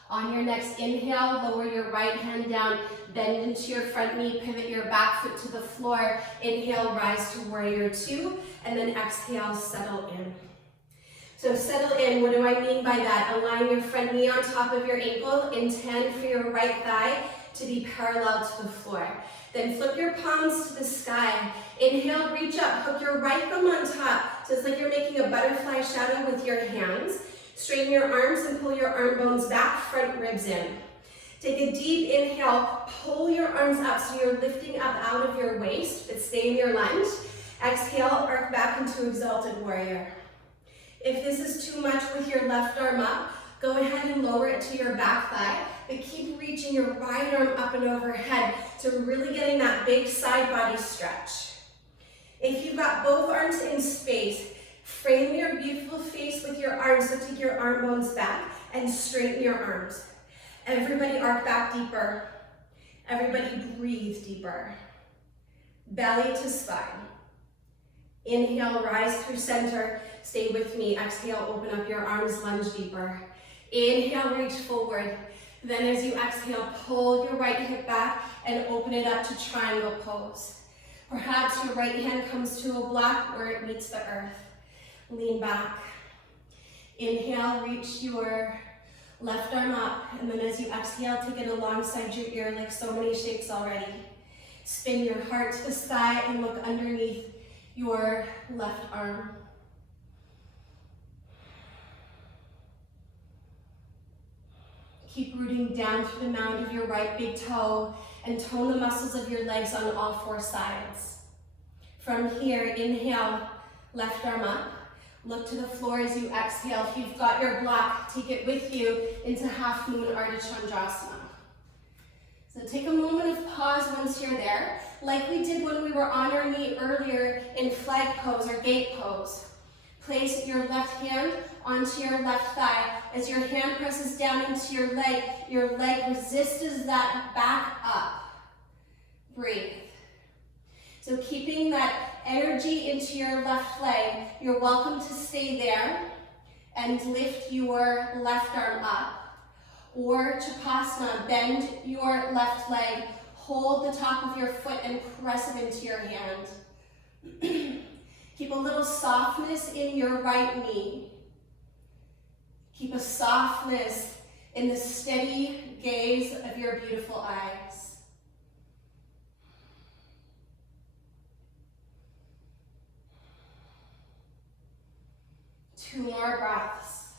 On your next inhale, lower your right hand down, bend into your front knee, pivot your back foot to the floor. Inhale, rise to warrior two, and then exhale, settle in. So settle in, what do I mean by that? Align your front knee on top of your ankle, intend for your right thigh to be parallel to the floor. Then flip your palms to the sky. Inhale, reach up, hook your right thumb on top. So it's like you're making a butterfly shadow with your hands. Straighten your arms and pull your arm bones back, front ribs in. Take a deep inhale, pull your arms up so you're lifting up out of your waist, but stay in your lunge. Exhale, arc back into exalted warrior. If this is too much with your left arm up, go ahead and lower it to your back thigh, but keep reaching your right arm up and overhead, so really getting that big side body stretch. If you've got both arms in space, frame your beautiful face with your arms, so take your arm bones back and straighten your arms. Everybody arc back deeper. Everybody breathe deeper. Belly to spine. Inhale, rise through center. Stay with me. Exhale, open up your arms, lunge deeper. Inhale, reach forward. Then as you exhale, pull your right hip back and open it up to triangle pose. Perhaps your right hand comes to a block where it meets the earth. Lean back. Inhale, reach your left arm up, and then as you exhale, take it alongside your ear like so many shapes already. Spin your heart to the sky and look underneath your left arm. Keep rooting down through the mound of your right big toe and tone the muscles of your legs on all four sides. From here, inhale, left arm up. Look to the floor as you exhale. If you've got your block, take it with you into half moon Artichondrasana. So take a moment of pause once you're there, like we did when we were on our knee earlier in flag pose or gate pose. Place your left hand onto your left thigh. As your hand presses down into your leg resists that back up. Breathe. So keeping that energy into your left leg, you're welcome to stay there and lift your left arm up. Or Shavasana, bend your left leg, hold the top of your foot and press it into your hand. Keep a little softness in your right knee. Keep a softness in the steady gaze of your beautiful eyes. 2 more breaths,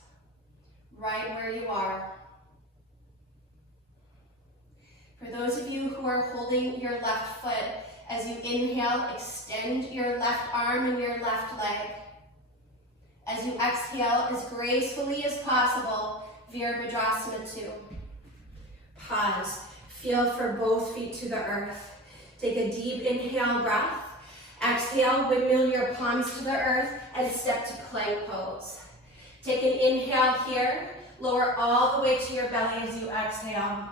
right where you are. For those of you who are holding your left foot, as you inhale, extend your left arm and your left leg. As you exhale, as gracefully as possible, Virabhadrasana 2. Pause. Feel for both feet to the earth. Take a deep inhale breath. Exhale, windmill your palms to the earth and step to plank pose. Take an inhale here. Lower all the way to your belly as you exhale.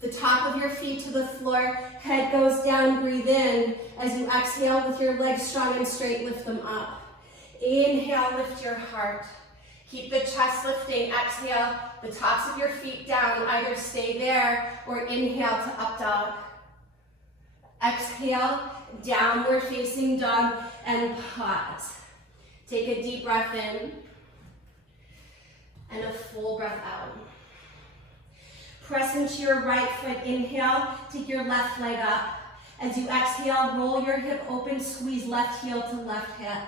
The top of your feet to the floor, head goes down, breathe in. As you exhale with your legs strong and straight, lift them up. Inhale, lift your heart. Keep the chest lifting. Exhale, the tops of your feet down. Either stay there or inhale to up dog. Exhale, downward facing dog, and pause. Take a deep breath in and a full breath out. Press into your right foot. Inhale, take your left leg up. As you exhale, roll your hip open, squeeze left heel to left hip.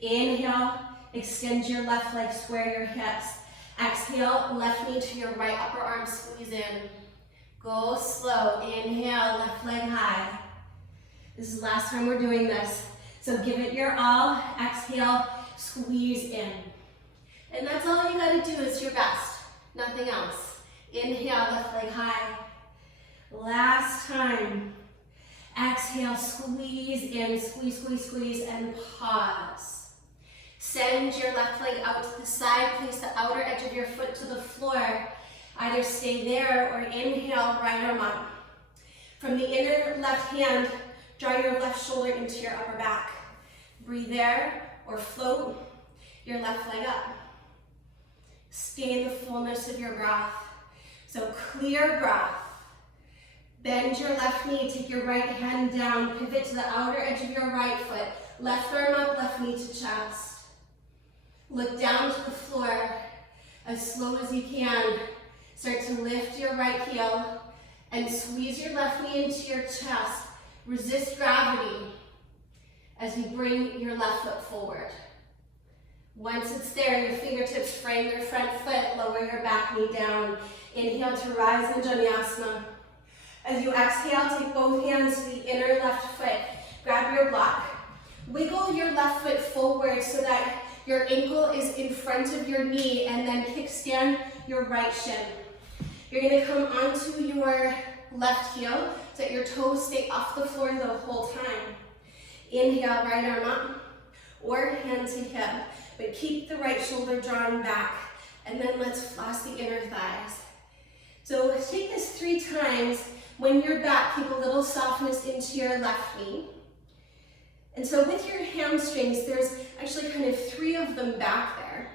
Inhale, extend your left leg, square your hips. Exhale, left knee to your right upper arm, squeeze in. Go slow. Inhale, left leg high. This is the last time we're doing this, so give it your all. Exhale, squeeze in. And that's all you gotta do is your best, nothing else. Inhale, left leg high. Last time. Exhale, squeeze in, squeeze, squeeze, squeeze, and pause. Send your left leg out to the side, place the outer edge of your foot to the floor. Either stay there or inhale, right arm up. From the inner left hand, draw your left shoulder into your upper back. Breathe there or float your left leg up. Stay in the fullness of your breath. So clear breath. Bend your left knee, take your right hand down, pivot to the outer edge of your right foot. Left arm up, left knee to chest. Look down to the floor as slow as you can. Start to lift your right heel and squeeze your left knee into your chest. Resist gravity as you bring your left foot forward. Once it's there, your fingertips frame your front foot, lower your back knee down. Inhale to rise in vinyasa. As you exhale, take both hands to the inner left foot. Grab your block. Wiggle your left foot forward so that your ankle is in front of your knee, and then kickstand your right shin. You're gonna come onto your left heel so that your toes stay off the floor the whole time. Inhale, right arm up, or hand to hip, but keep the right shoulder drawn back, and then let's floss the inner thighs. So take this 3 times. When you're back, keep a little softness into your left knee. And so with your hamstrings, there's actually kind of 3 of them back there.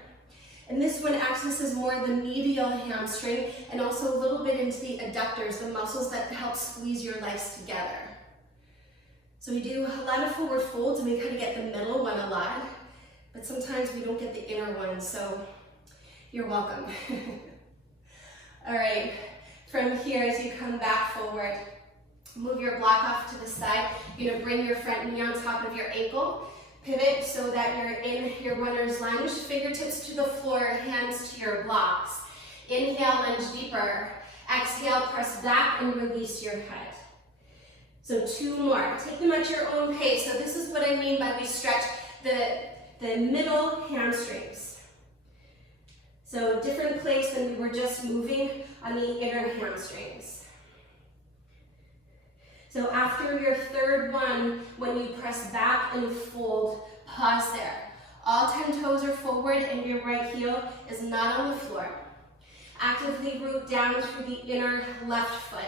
And this one accesses more the medial hamstring and also a little bit into the adductors, the muscles that help squeeze your legs together. So we do a lot of forward folds and we kind of get the middle one a lot, but sometimes we don't get the inner one, so you're welcome. All right, from here as you come back forward, move your block off to the side. You're gonna bring your front knee on top of your ankle. Pivot so that you're in your runner's lunge. Fingertips to the floor, hands to your blocks. Inhale, lunge deeper. Exhale, press back and release your head. So 2 more. Take them at your own pace. So this is what I mean by we stretch the middle hamstrings. So different place than we were just moving on the inner hamstrings. So after your 3rd one, when you press back and fold, pause there. All 10 toes are forward and your right heel is not on the floor. Actively root down through the inner left foot.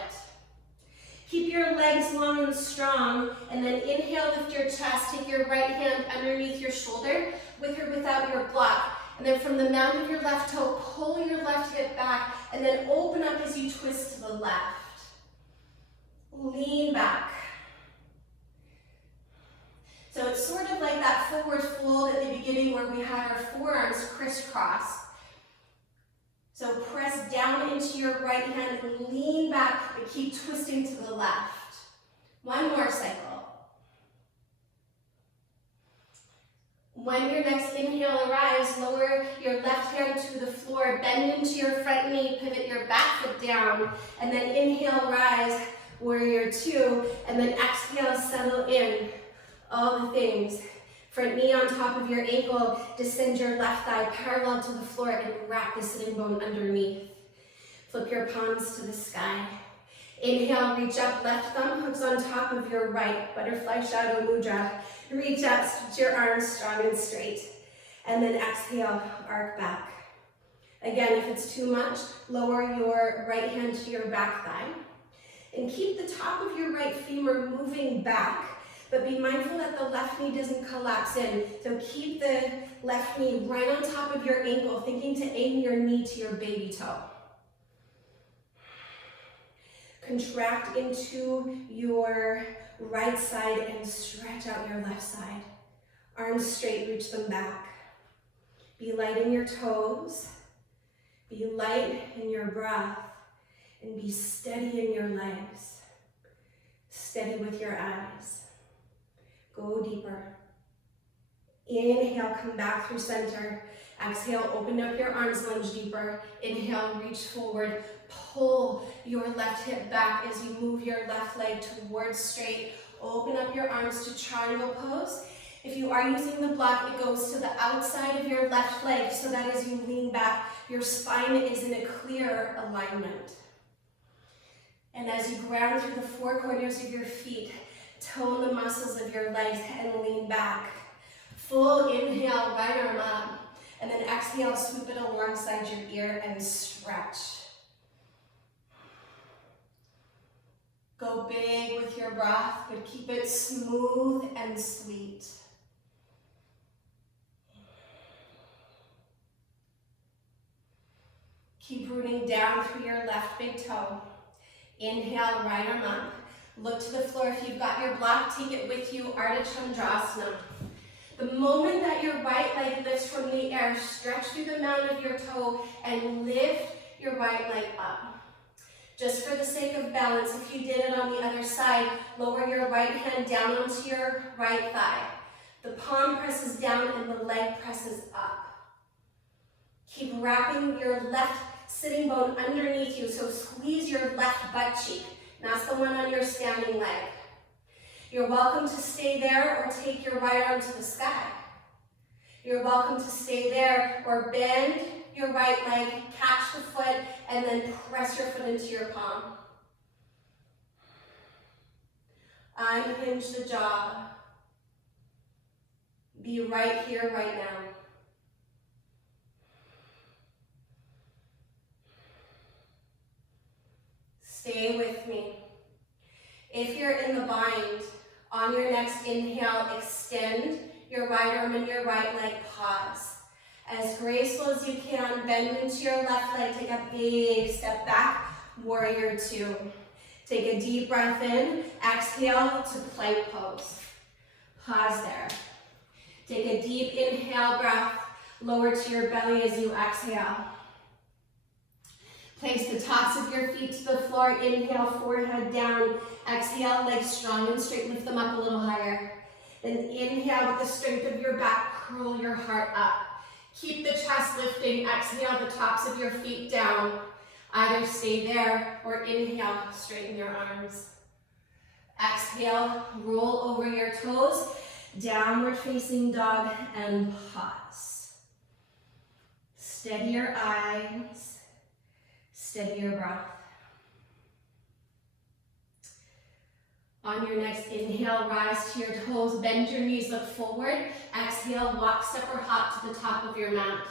Keep your legs long and strong, and then inhale, lift your chest, take your right hand underneath your shoulder, with or without your block. And then from the mound of your left toe, pull your left hip back, and then open up as you twist to the left. Lean back. So it's sort of like that forward fold at the beginning where we had our forearms crisscross. So press down into your right hand and lean back, but keep twisting to the left. 1 more cycle. When your next inhale arrives, lower your left hand to the floor, bend into your front knee, pivot your back foot down, and then inhale, rise, warrior two, and then exhale, settle in. All the things. Front knee on top of your ankle, descend your left thigh parallel to the floor and wrap the sitting bone underneath. Flip your palms to the sky. Inhale, reach up, left thumb hooks on top of your right, butterfly shadow mudra. Reach up, stretch your arms strong and straight. And then exhale, arc back. Again, if it's too much, lower your right hand to your back thigh. And keep the top of your right femur moving back, but be mindful that the left knee doesn't collapse in. So keep the left knee right on top of your ankle, thinking to aim your knee to your baby toe. Contract into your right side and stretch out your left side. Arms straight, reach them back. Be light in your toes. Be light in your breath. And be steady in your legs. Steady with your eyes. Go deeper. Inhale, come back through center. Exhale, open up your arms, lunge deeper. Inhale, reach forward. Pull your left hip back as you move your left leg towards straight. Open up your arms to triangle pose. If you are using the block, it goes to the outside of your left leg so that as you lean back, your spine is in a clear alignment. And as you ground through the four corners of your feet, tone the muscles of your legs and lean back. Full inhale, right arm up. And then exhale, swoop it alongside your ear and stretch. Go big with your breath, but keep it smooth and sweet. Keep rooting down through your left big toe. Inhale, right arm up. Look to the floor. If you've got your block, take it with you, Artichondrasana. The moment that your right leg lifts from the air, stretch through the mound of your toe and lift your right leg up. Just for the sake of balance, if you did it on the other side, lower your right hand down onto your right thigh. The palm presses down and the leg presses up. Keep wrapping your left sitting bone underneath you, so squeeze your left butt cheek. That's the one on your standing leg. You're welcome to stay there or take your right arm to the sky. You're welcome to stay there or bend your right leg, catch the foot, and then press your foot into your palm. Unhinge the jaw. Be right here, right now. Stay with me. If you're in the bind, on your next inhale, extend your right arm and your right leg, pause. As graceful as you can, bend into your left leg, take a big step back, warrior two. Take a deep breath in, exhale to plank pose. Pause there. Take a deep inhale breath, lower to your belly as you exhale. Place the tops of your feet to the floor, inhale, forehead down, exhale, legs strong and straight, lift them up a little higher. Then inhale with the strength of your back, curl your heart up. Keep the chest lifting, exhale the tops of your feet down. Either stay there or inhale, straighten your arms. Exhale, roll over your toes, downward facing dog, and pause. Steady your eyes, steady your breath. On your next inhale, rise to your toes, bend your knees, look forward. Exhale, walk, step, or hop to the top of your mat.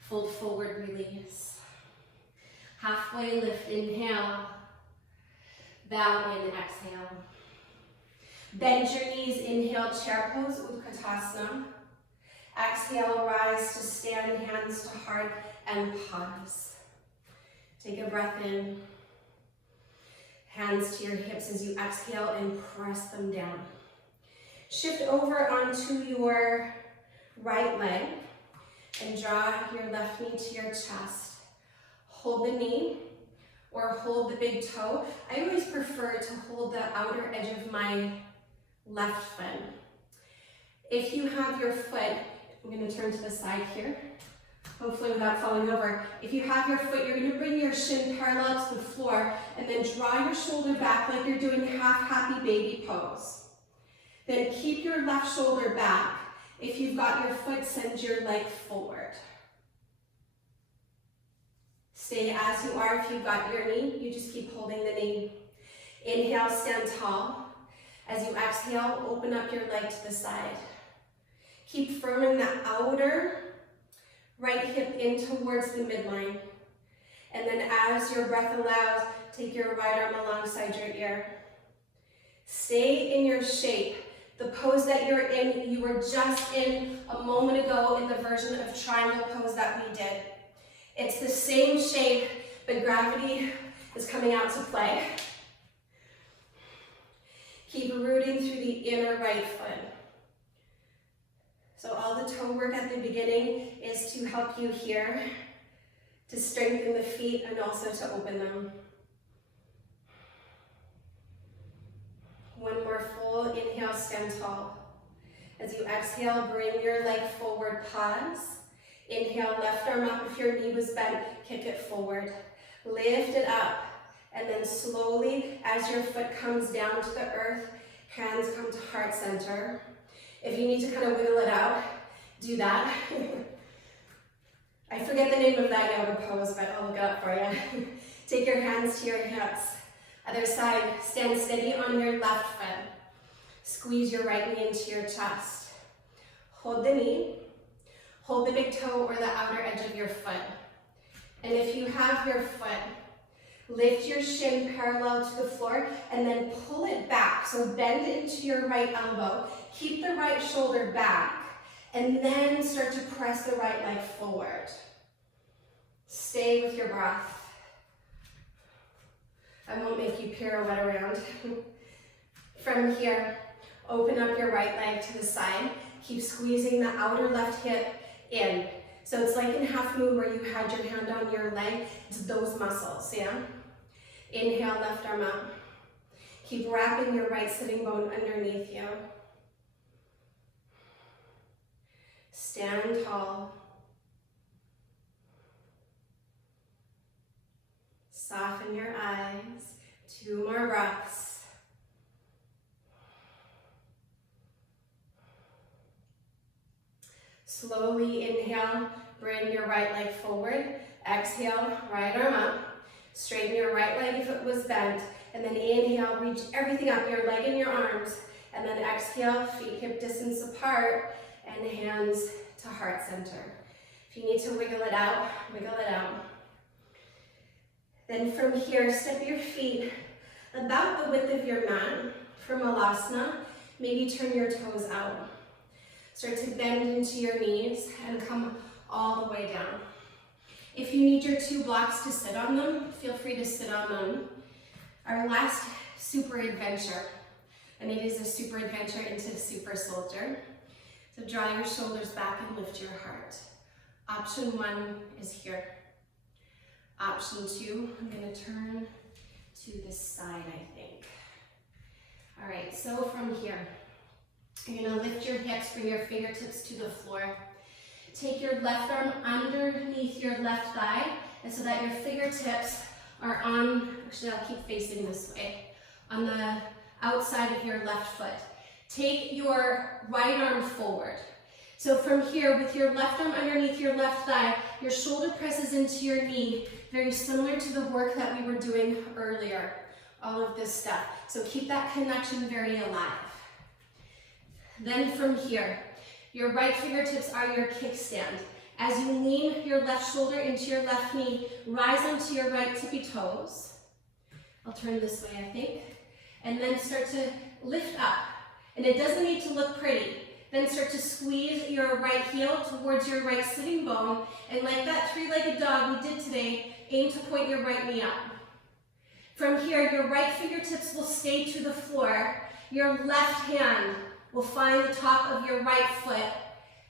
Fold forward, release. Halfway lift, inhale. Bow in, exhale. Bend your knees, inhale, chair pose, Utkatasana. Exhale, rise to stand, hands to heart, and pause. Take a breath in. Hands to your hips as you exhale and press them down. Shift over onto your right leg and draw your left knee to your chest. Hold the knee or hold the big toe. I always prefer to hold the outer edge of my left foot. If you have your foot, I'm going to turn to the side here, hopefully without falling over. If you have your foot, you're going to bring your shin parallel to the floor and then draw your shoulder back like you're doing half happy baby pose. Then keep your left shoulder back. If you've got your foot, send your leg forward. Stay as you are. If you've got your knee, you just keep holding the knee. Inhale, stand tall. As you exhale, open up your leg to the side. Keep firming the outer right hip in towards the midline. And then as your breath allows, take your right arm alongside your ear. Stay in your shape. The pose that you're in, you were just in a moment ago in the version of triangle pose that we did. It's the same shape, but gravity is coming out to play. Keep rooting through the inner right foot. So all the toe work at the beginning is to help you here, to strengthen the feet and also to open them. One more full inhale, stand tall. As you exhale, bring your leg forward, pause. Inhale, left arm up. If your knee was bent, kick it forward. Lift it up, and then slowly, as your foot comes down to the earth, hands come to heart center. If you need to kind of wiggle it out, do that. I forget the name of that yoga pose, but I'll look it up for you. Take your hands to your hips. Other side, stand steady on your left foot. Squeeze your right knee into your chest. Hold the knee. Hold the big toe or the outer edge of your foot. And if you have your foot, lift your shin parallel to the floor and then pull it back. So bend into your right elbow. Keep the right shoulder back and then start to press the right leg forward. Stay with your breath. I won't make you pirouette around. From here, open up your right leg to the side. Keep squeezing the outer left hip in. So it's like in half moon where you had your hand on your leg. It's those muscles, yeah? Inhale, left arm up. Keep wrapping your right sitting bone underneath you. Stand tall. Soften your eyes. 2 more breaths. Slowly inhale, bring your right leg forward. Exhale, right arm up. Straighten your right leg if it was bent. And then inhale, reach everything up, your leg and your arms. And then exhale, feet hip distance apart and hands to heart center. If you need to wiggle it out, wiggle it out. Then from here, step your feet about the width of your mat for Malasana. Maybe turn your toes out. Start to bend into your knees and come all the way down. If you need your 2 blocks to sit on them, feel free to sit on them. Our last super adventure, and it is a super adventure into super soldier. So draw your shoulders back and lift your heart. Option 1 is here. Option 2, I'm going to turn to the side, I think. All right, so from here, you're going to lift your hips, bring your fingertips to the floor. Take your left arm underneath your left thigh, and so that your fingertips are on, actually I'll keep facing this way, on the outside of your left foot. Take your right arm forward. So from here, with your left arm underneath your left thigh, your shoulder presses into your knee, very similar to the work that we were doing earlier, all of this stuff. So keep that connection very alive. Then from here, your right fingertips are your kickstand. As you lean your left shoulder into your left knee, rise onto your right tippy toes. I'll turn this way, I think. And then start to lift up. And it doesn't need to look pretty. Then start to squeeze your right heel towards your right sitting bone. And like that 3-legged dog we did today, aim to point your right knee up. From here, your right fingertips will stay to the floor. Your left hand will find the top of your right foot.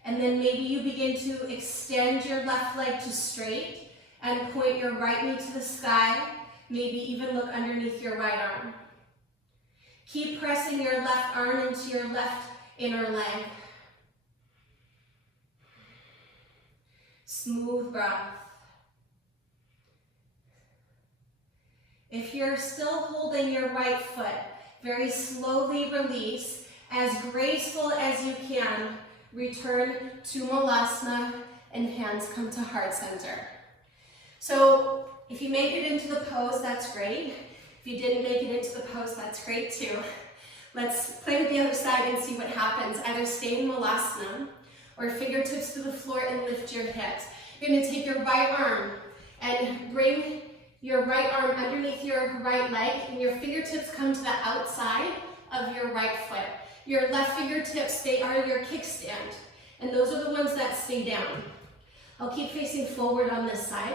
And then maybe you begin to extend your left leg to straight and point your right knee to the sky. Maybe even look underneath your right arm. Keep pressing your left arm into your left inner leg. Smooth breath. If you're still holding your right foot, very slowly release. As graceful as you can, return to Malasana and hands come to heart center. So if you made it into the pose, that's great. If you didn't make it into the pose, that's great too. Let's play with the other side and see what happens. Either stay in Malasana or fingertips to the floor and lift your hips. You're going to take your right arm and bring your right arm underneath your right leg, and your fingertips come to the outside of your right foot. Your left fingertips, they are your kickstand, and those are the ones that stay down. I'll keep facing forward on this side.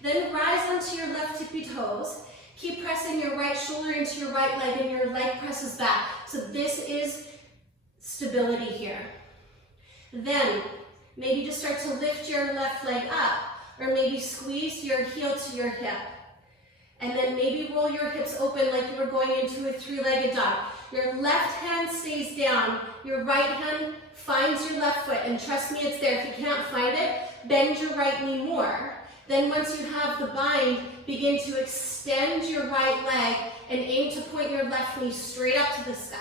Then rise onto your left tippy toes. Keep pressing your right shoulder into your right leg, and your leg presses back. So this is stability here. Then maybe just start to lift your left leg up, or maybe squeeze your heel to your hip. And then maybe roll your hips open like you were going into a three-legged dog. Your left hand stays down. Your right hand finds your left foot. And trust me, it's there. If you can't find it, bend your right knee more. Then once you have the bind, begin to extend your right leg and aim to point your left knee straight up to the sky.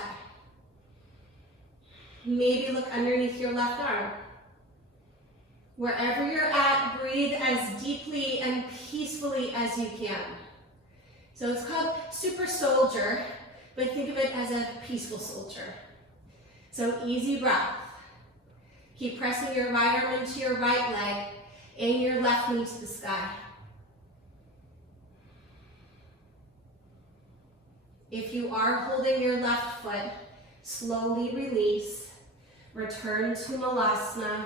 Maybe look underneath your left arm. Wherever you're at, breathe as deeply and peacefully as you can. So it's called super soldier, but think of it as a peaceful soldier. So easy breath. Keep pressing your right arm into your right leg, aim your left knee to the sky. If you are holding your left foot, slowly release. Return to Malasana,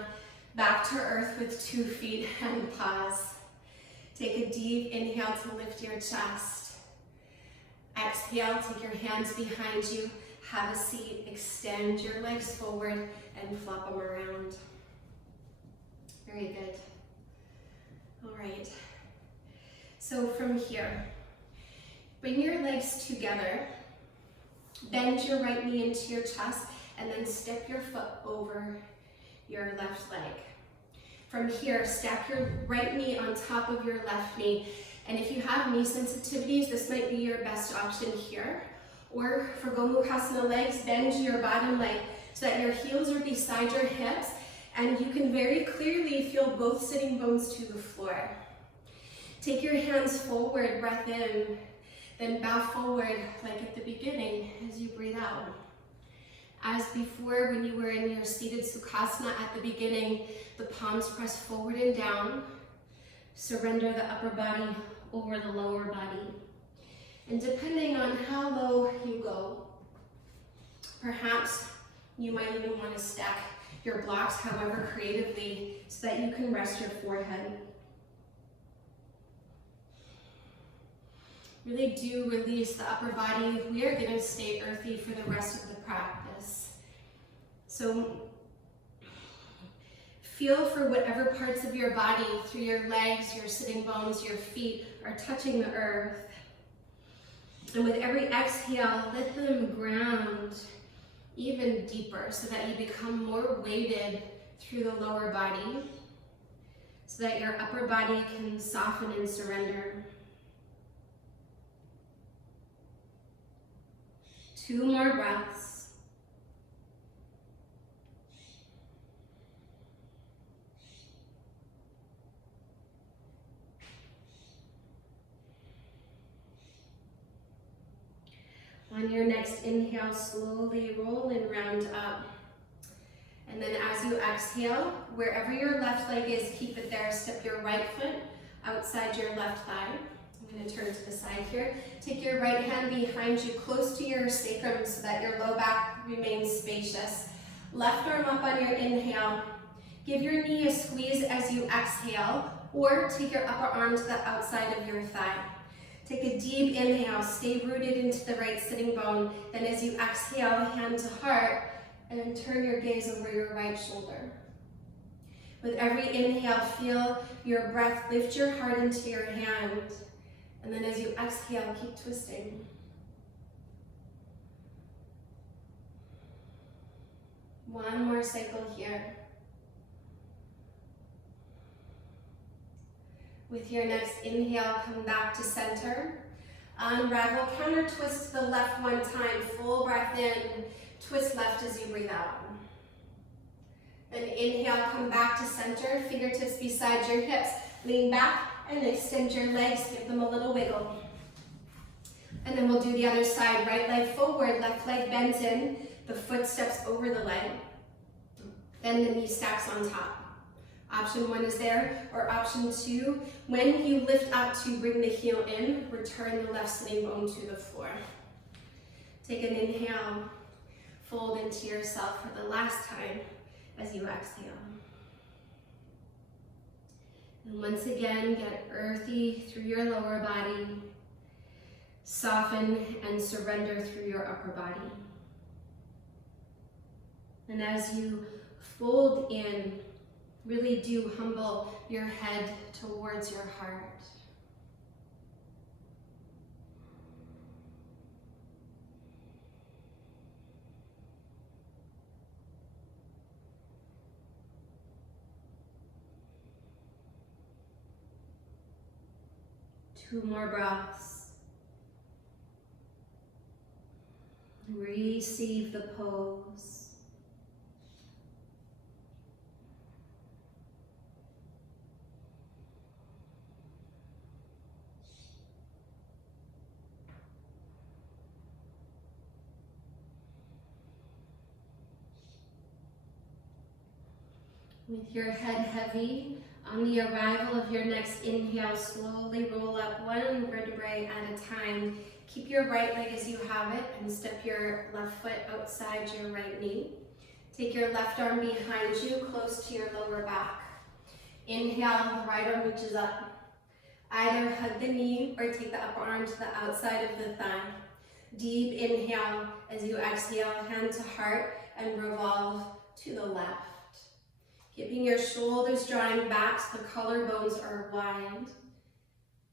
back to earth with 2 feet, and pause. Take a deep inhale to lift your chest. Exhale, take your hands behind you, have a seat, extend your legs forward, and flop them around. Very good. All right. So from here, bring your legs together, bend your right knee into your chest, and then step your foot over your left leg. From here, stack your right knee on top of your left knee. And if you have knee sensitivities, this might be your best option here. Or for Gomukhasana legs, bend your bottom leg so that your heels are beside your hips and you can very clearly feel both sitting bones to the floor. Take your hands forward, breath in, then bow forward like at the beginning as you breathe out. As before, when you were in your seated Sukhasana at the beginning, the palms press forward and down. Surrender the upper body over the lower body. And depending on how low you go, perhaps you might even want to stack your blocks however creatively so that you can rest your forehead. Really do release the upper body. We are going to stay earthy for the rest of the practice. So feel for whatever parts of your body, through your legs, your sitting bones, your feet, are touching the earth. And with every exhale, let them ground even deeper so that you become more weighted through the lower body, so that your upper body can soften and surrender. 2 more breaths. On your next inhale, slowly roll and round up. And then as you exhale, wherever your left leg is, keep it there. Step your right foot outside your left thigh. I'm going to turn to the side here. Take your right hand behind you, close to your sacrum so that your low back remains spacious. Left arm up on your inhale. Give your knee a squeeze as you exhale, or take your upper arm to the outside of your thigh. Take a deep inhale, stay rooted into the right sitting bone. Then as you exhale, hand to heart, and then turn your gaze over your right shoulder. With every inhale, feel your breath lift your heart into your hand. And then as you exhale, keep twisting. One more cycle here. With your next inhale, come back to center. Unravel, counter twist to the left one time. Full breath in, twist left as you breathe out. Then inhale, come back to center. Fingertips beside your hips. Lean back and extend your legs. Give them a little wiggle. And then we'll do the other side. Right leg forward, left leg bends in. The foot steps over the leg. Then the knee stacks on top. Option 1 is there, or option 2, when you lift up to bring the heel in, return the left sitting bone to the floor. Take an inhale, fold into yourself for the last time as you exhale. And once again, get earthy through your lower body, soften and surrender through your upper body. And as you fold in, really do humble your head towards your heart. Two more breaths. Receive the pose. With your head heavy, on the arrival of your next inhale, slowly roll up one vertebrae at a time. Keep your right leg as you have it and step your left foot outside your right knee. Take your left arm behind you, close to your lower back. Inhale, the right arm reaches up. Either hug the knee or take the upper arm to the outside of the thigh. Deep inhale as you exhale, hand to heart and revolve to the left. Keeping your shoulders drawing back so the collarbones are wide.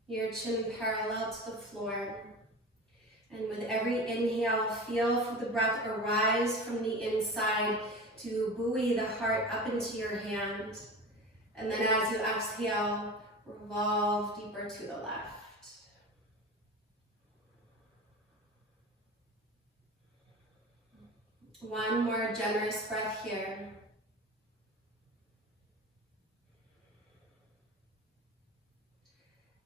Your chin parallel to the floor. And with every inhale, feel for the breath arise from the inside to buoy the heart up into your hand. And then as you exhale, revolve deeper to the left. One more generous breath here.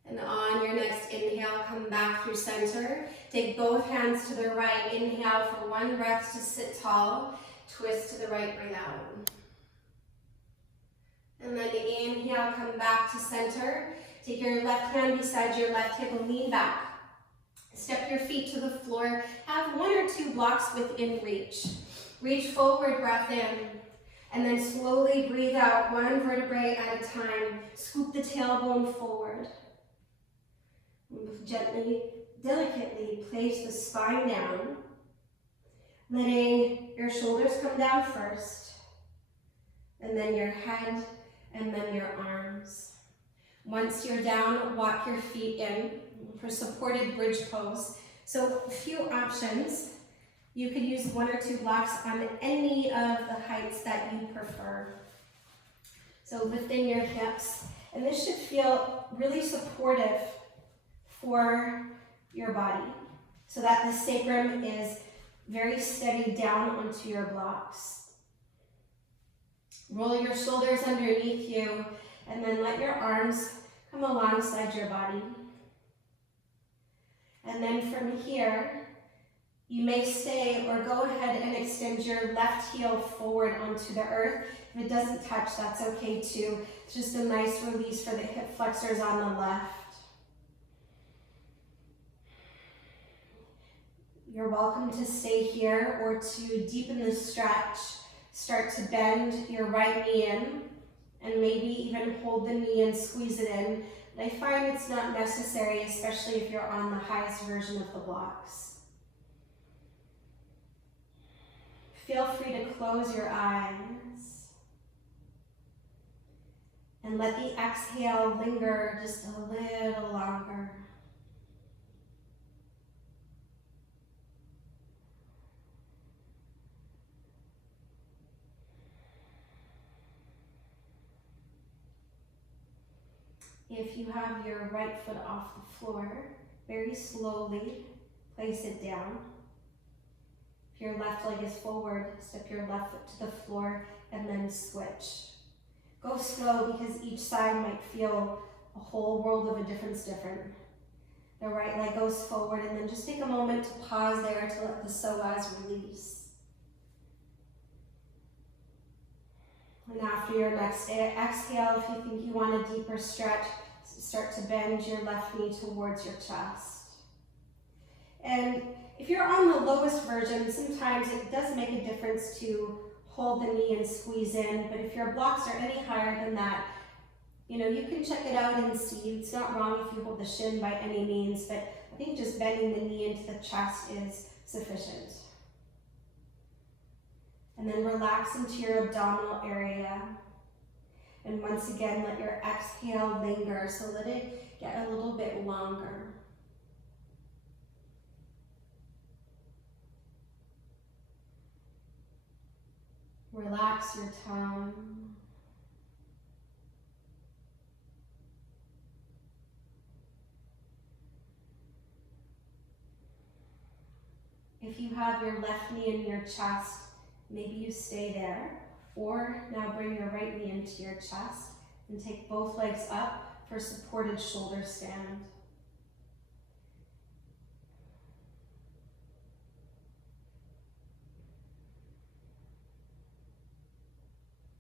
And on your next inhale, come back through center. Take both hands to the right. Inhale for one breath to sit tall. Twist to the right, breathe out. And then inhale, come back to center. Take your left hand beside your left hip and lean back. Step your feet to the floor. Have 1 or 2 blocks within reach. Reach forward, breath in. And then slowly breathe out, one vertebrae at a time. Scoop the tailbone forward. Gently, delicately place the spine down, letting your shoulders come down first, and then your head, and then your arms. Once you're down, walk your feet in for supported bridge pose. So a few options. You could use 1 or 2 blocks on any of the heights that you prefer. So lifting your hips, and this should feel really supportive for your body, so that the sacrum is very steady down onto your blocks. Roll your shoulders underneath you, and then let your arms come alongside your body. And then from here, you may stay or go ahead and extend your left heel forward onto the earth. If it doesn't touch, that's okay too. It's just a nice release for the hip flexors on the left. You're welcome to stay here or to deepen the stretch. Start to bend your right knee in and maybe even hold the knee and squeeze it in. But I find it's not necessary, especially if you're on the highest version of the blocks. Feel free to close your eyes and let the exhale linger just a little longer. If you have your right foot off the floor, very slowly place it down. If your left leg is forward, step your left foot to the floor and then switch. Go slow because each side might feel a whole world of a difference different. The right leg goes forward and then just take a moment to pause there to let the psoas release. And after your next exhale, if you think you want a deeper stretch, start to bend your left knee towards your chest. And if you're on the lowest version, sometimes it does make a difference to hold the knee and squeeze in, but if your blocks are any higher than that, you can check it out and see. It's not wrong if you hold the shin by any means, but I think just bending the knee into the chest is sufficient. And then relax into your abdominal area. And once again, let your exhale linger, so let it get a little bit longer. Relax your tongue. If you have your left knee in your chest, maybe you stay there, or now bring your right knee into your chest and take both legs up for supported shoulder stand.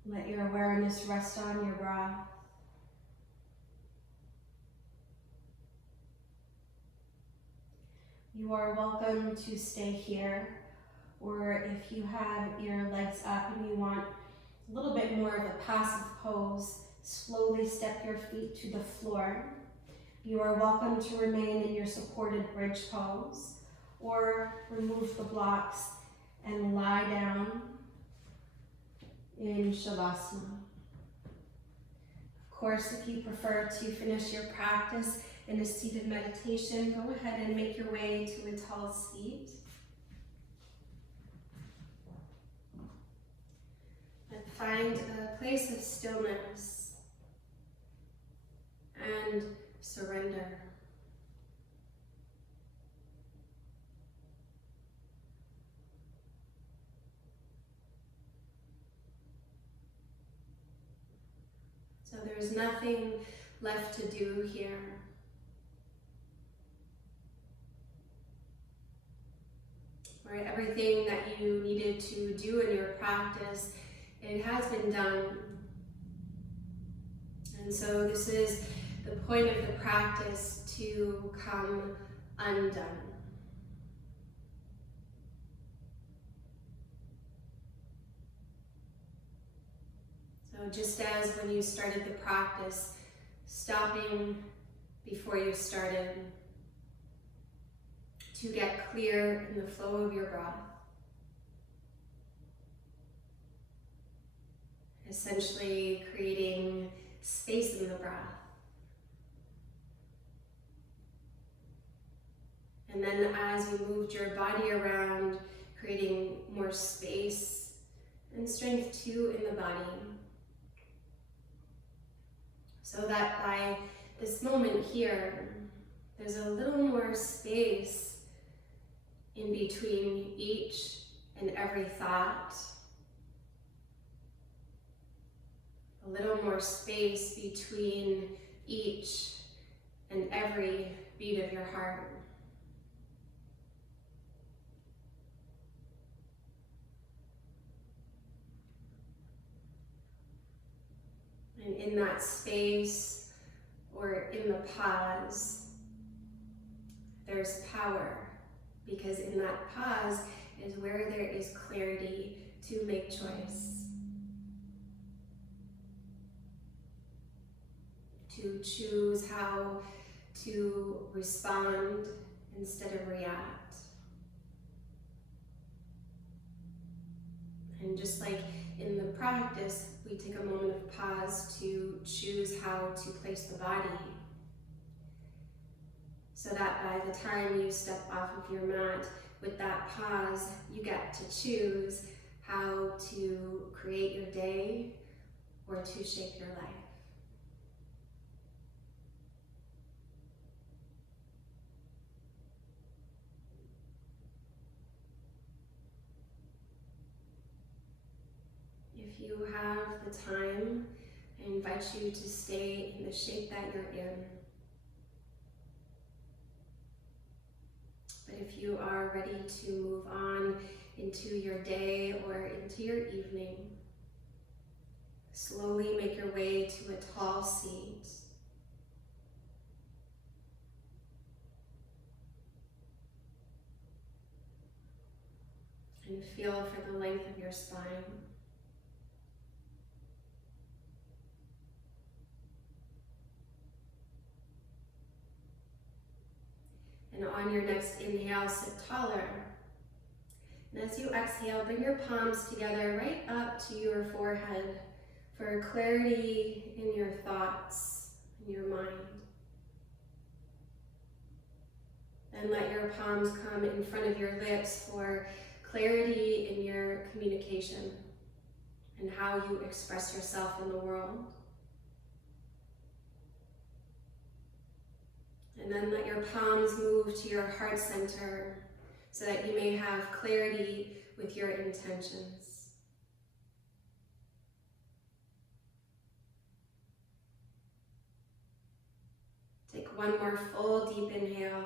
Let your awareness rest on your breath. You are welcome to stay here, or if you have your legs up and you want a little bit more of a passive pose, slowly step your feet to the floor. You are welcome to remain in your supported bridge pose, or remove the blocks and lie down in Shavasana. Of course, if you prefer to finish your practice in a seated meditation, go ahead and make your way to a tall seat. And find a place of stillness and surrender. So there's nothing left to do here. Right? Everything that you needed to do in your practice, it has been done. And so this is the point of the practice to come undone. So just as when you started the practice, stopping before you started to get clear in the flow of your breath. Essentially creating space in the breath. And then as you moved your body around, creating more space and strength too in the body. So that by this moment here, there's a little more space in between each and every thought. A little more space between each and every beat of your heart. And in that space, or in the pause, there's power, because in that pause is where there is clarity to make choice. To choose how to respond instead of react. And just like in the practice, we take a moment of pause to choose how to place the body, so that by the time you step off of your mat, with that pause, you get to choose how to create your day or to shape your life. you have the time, I invite you to stay in the shape that you're in. But if you are ready to move on into your day or into your evening, slowly make your way to a tall seat. And feel for the length of your spine. And on your next inhale, sit taller. And as you exhale, bring your palms together right up to your forehead for clarity in your thoughts, in your mind. And let your palms come in front of your lips for clarity in your communication and how you express yourself in the world. And then let your palms move to your heart center so that you may have clarity with your intentions. Take one more full deep inhale.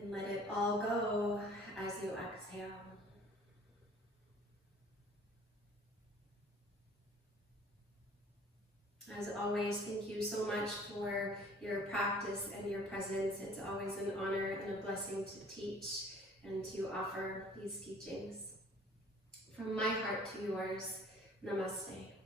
And let it all go as you exhale. As always, thank you so much for your practice and your presence. It's always an honor and a blessing to teach and to offer these teachings. From my heart to yours, namaste.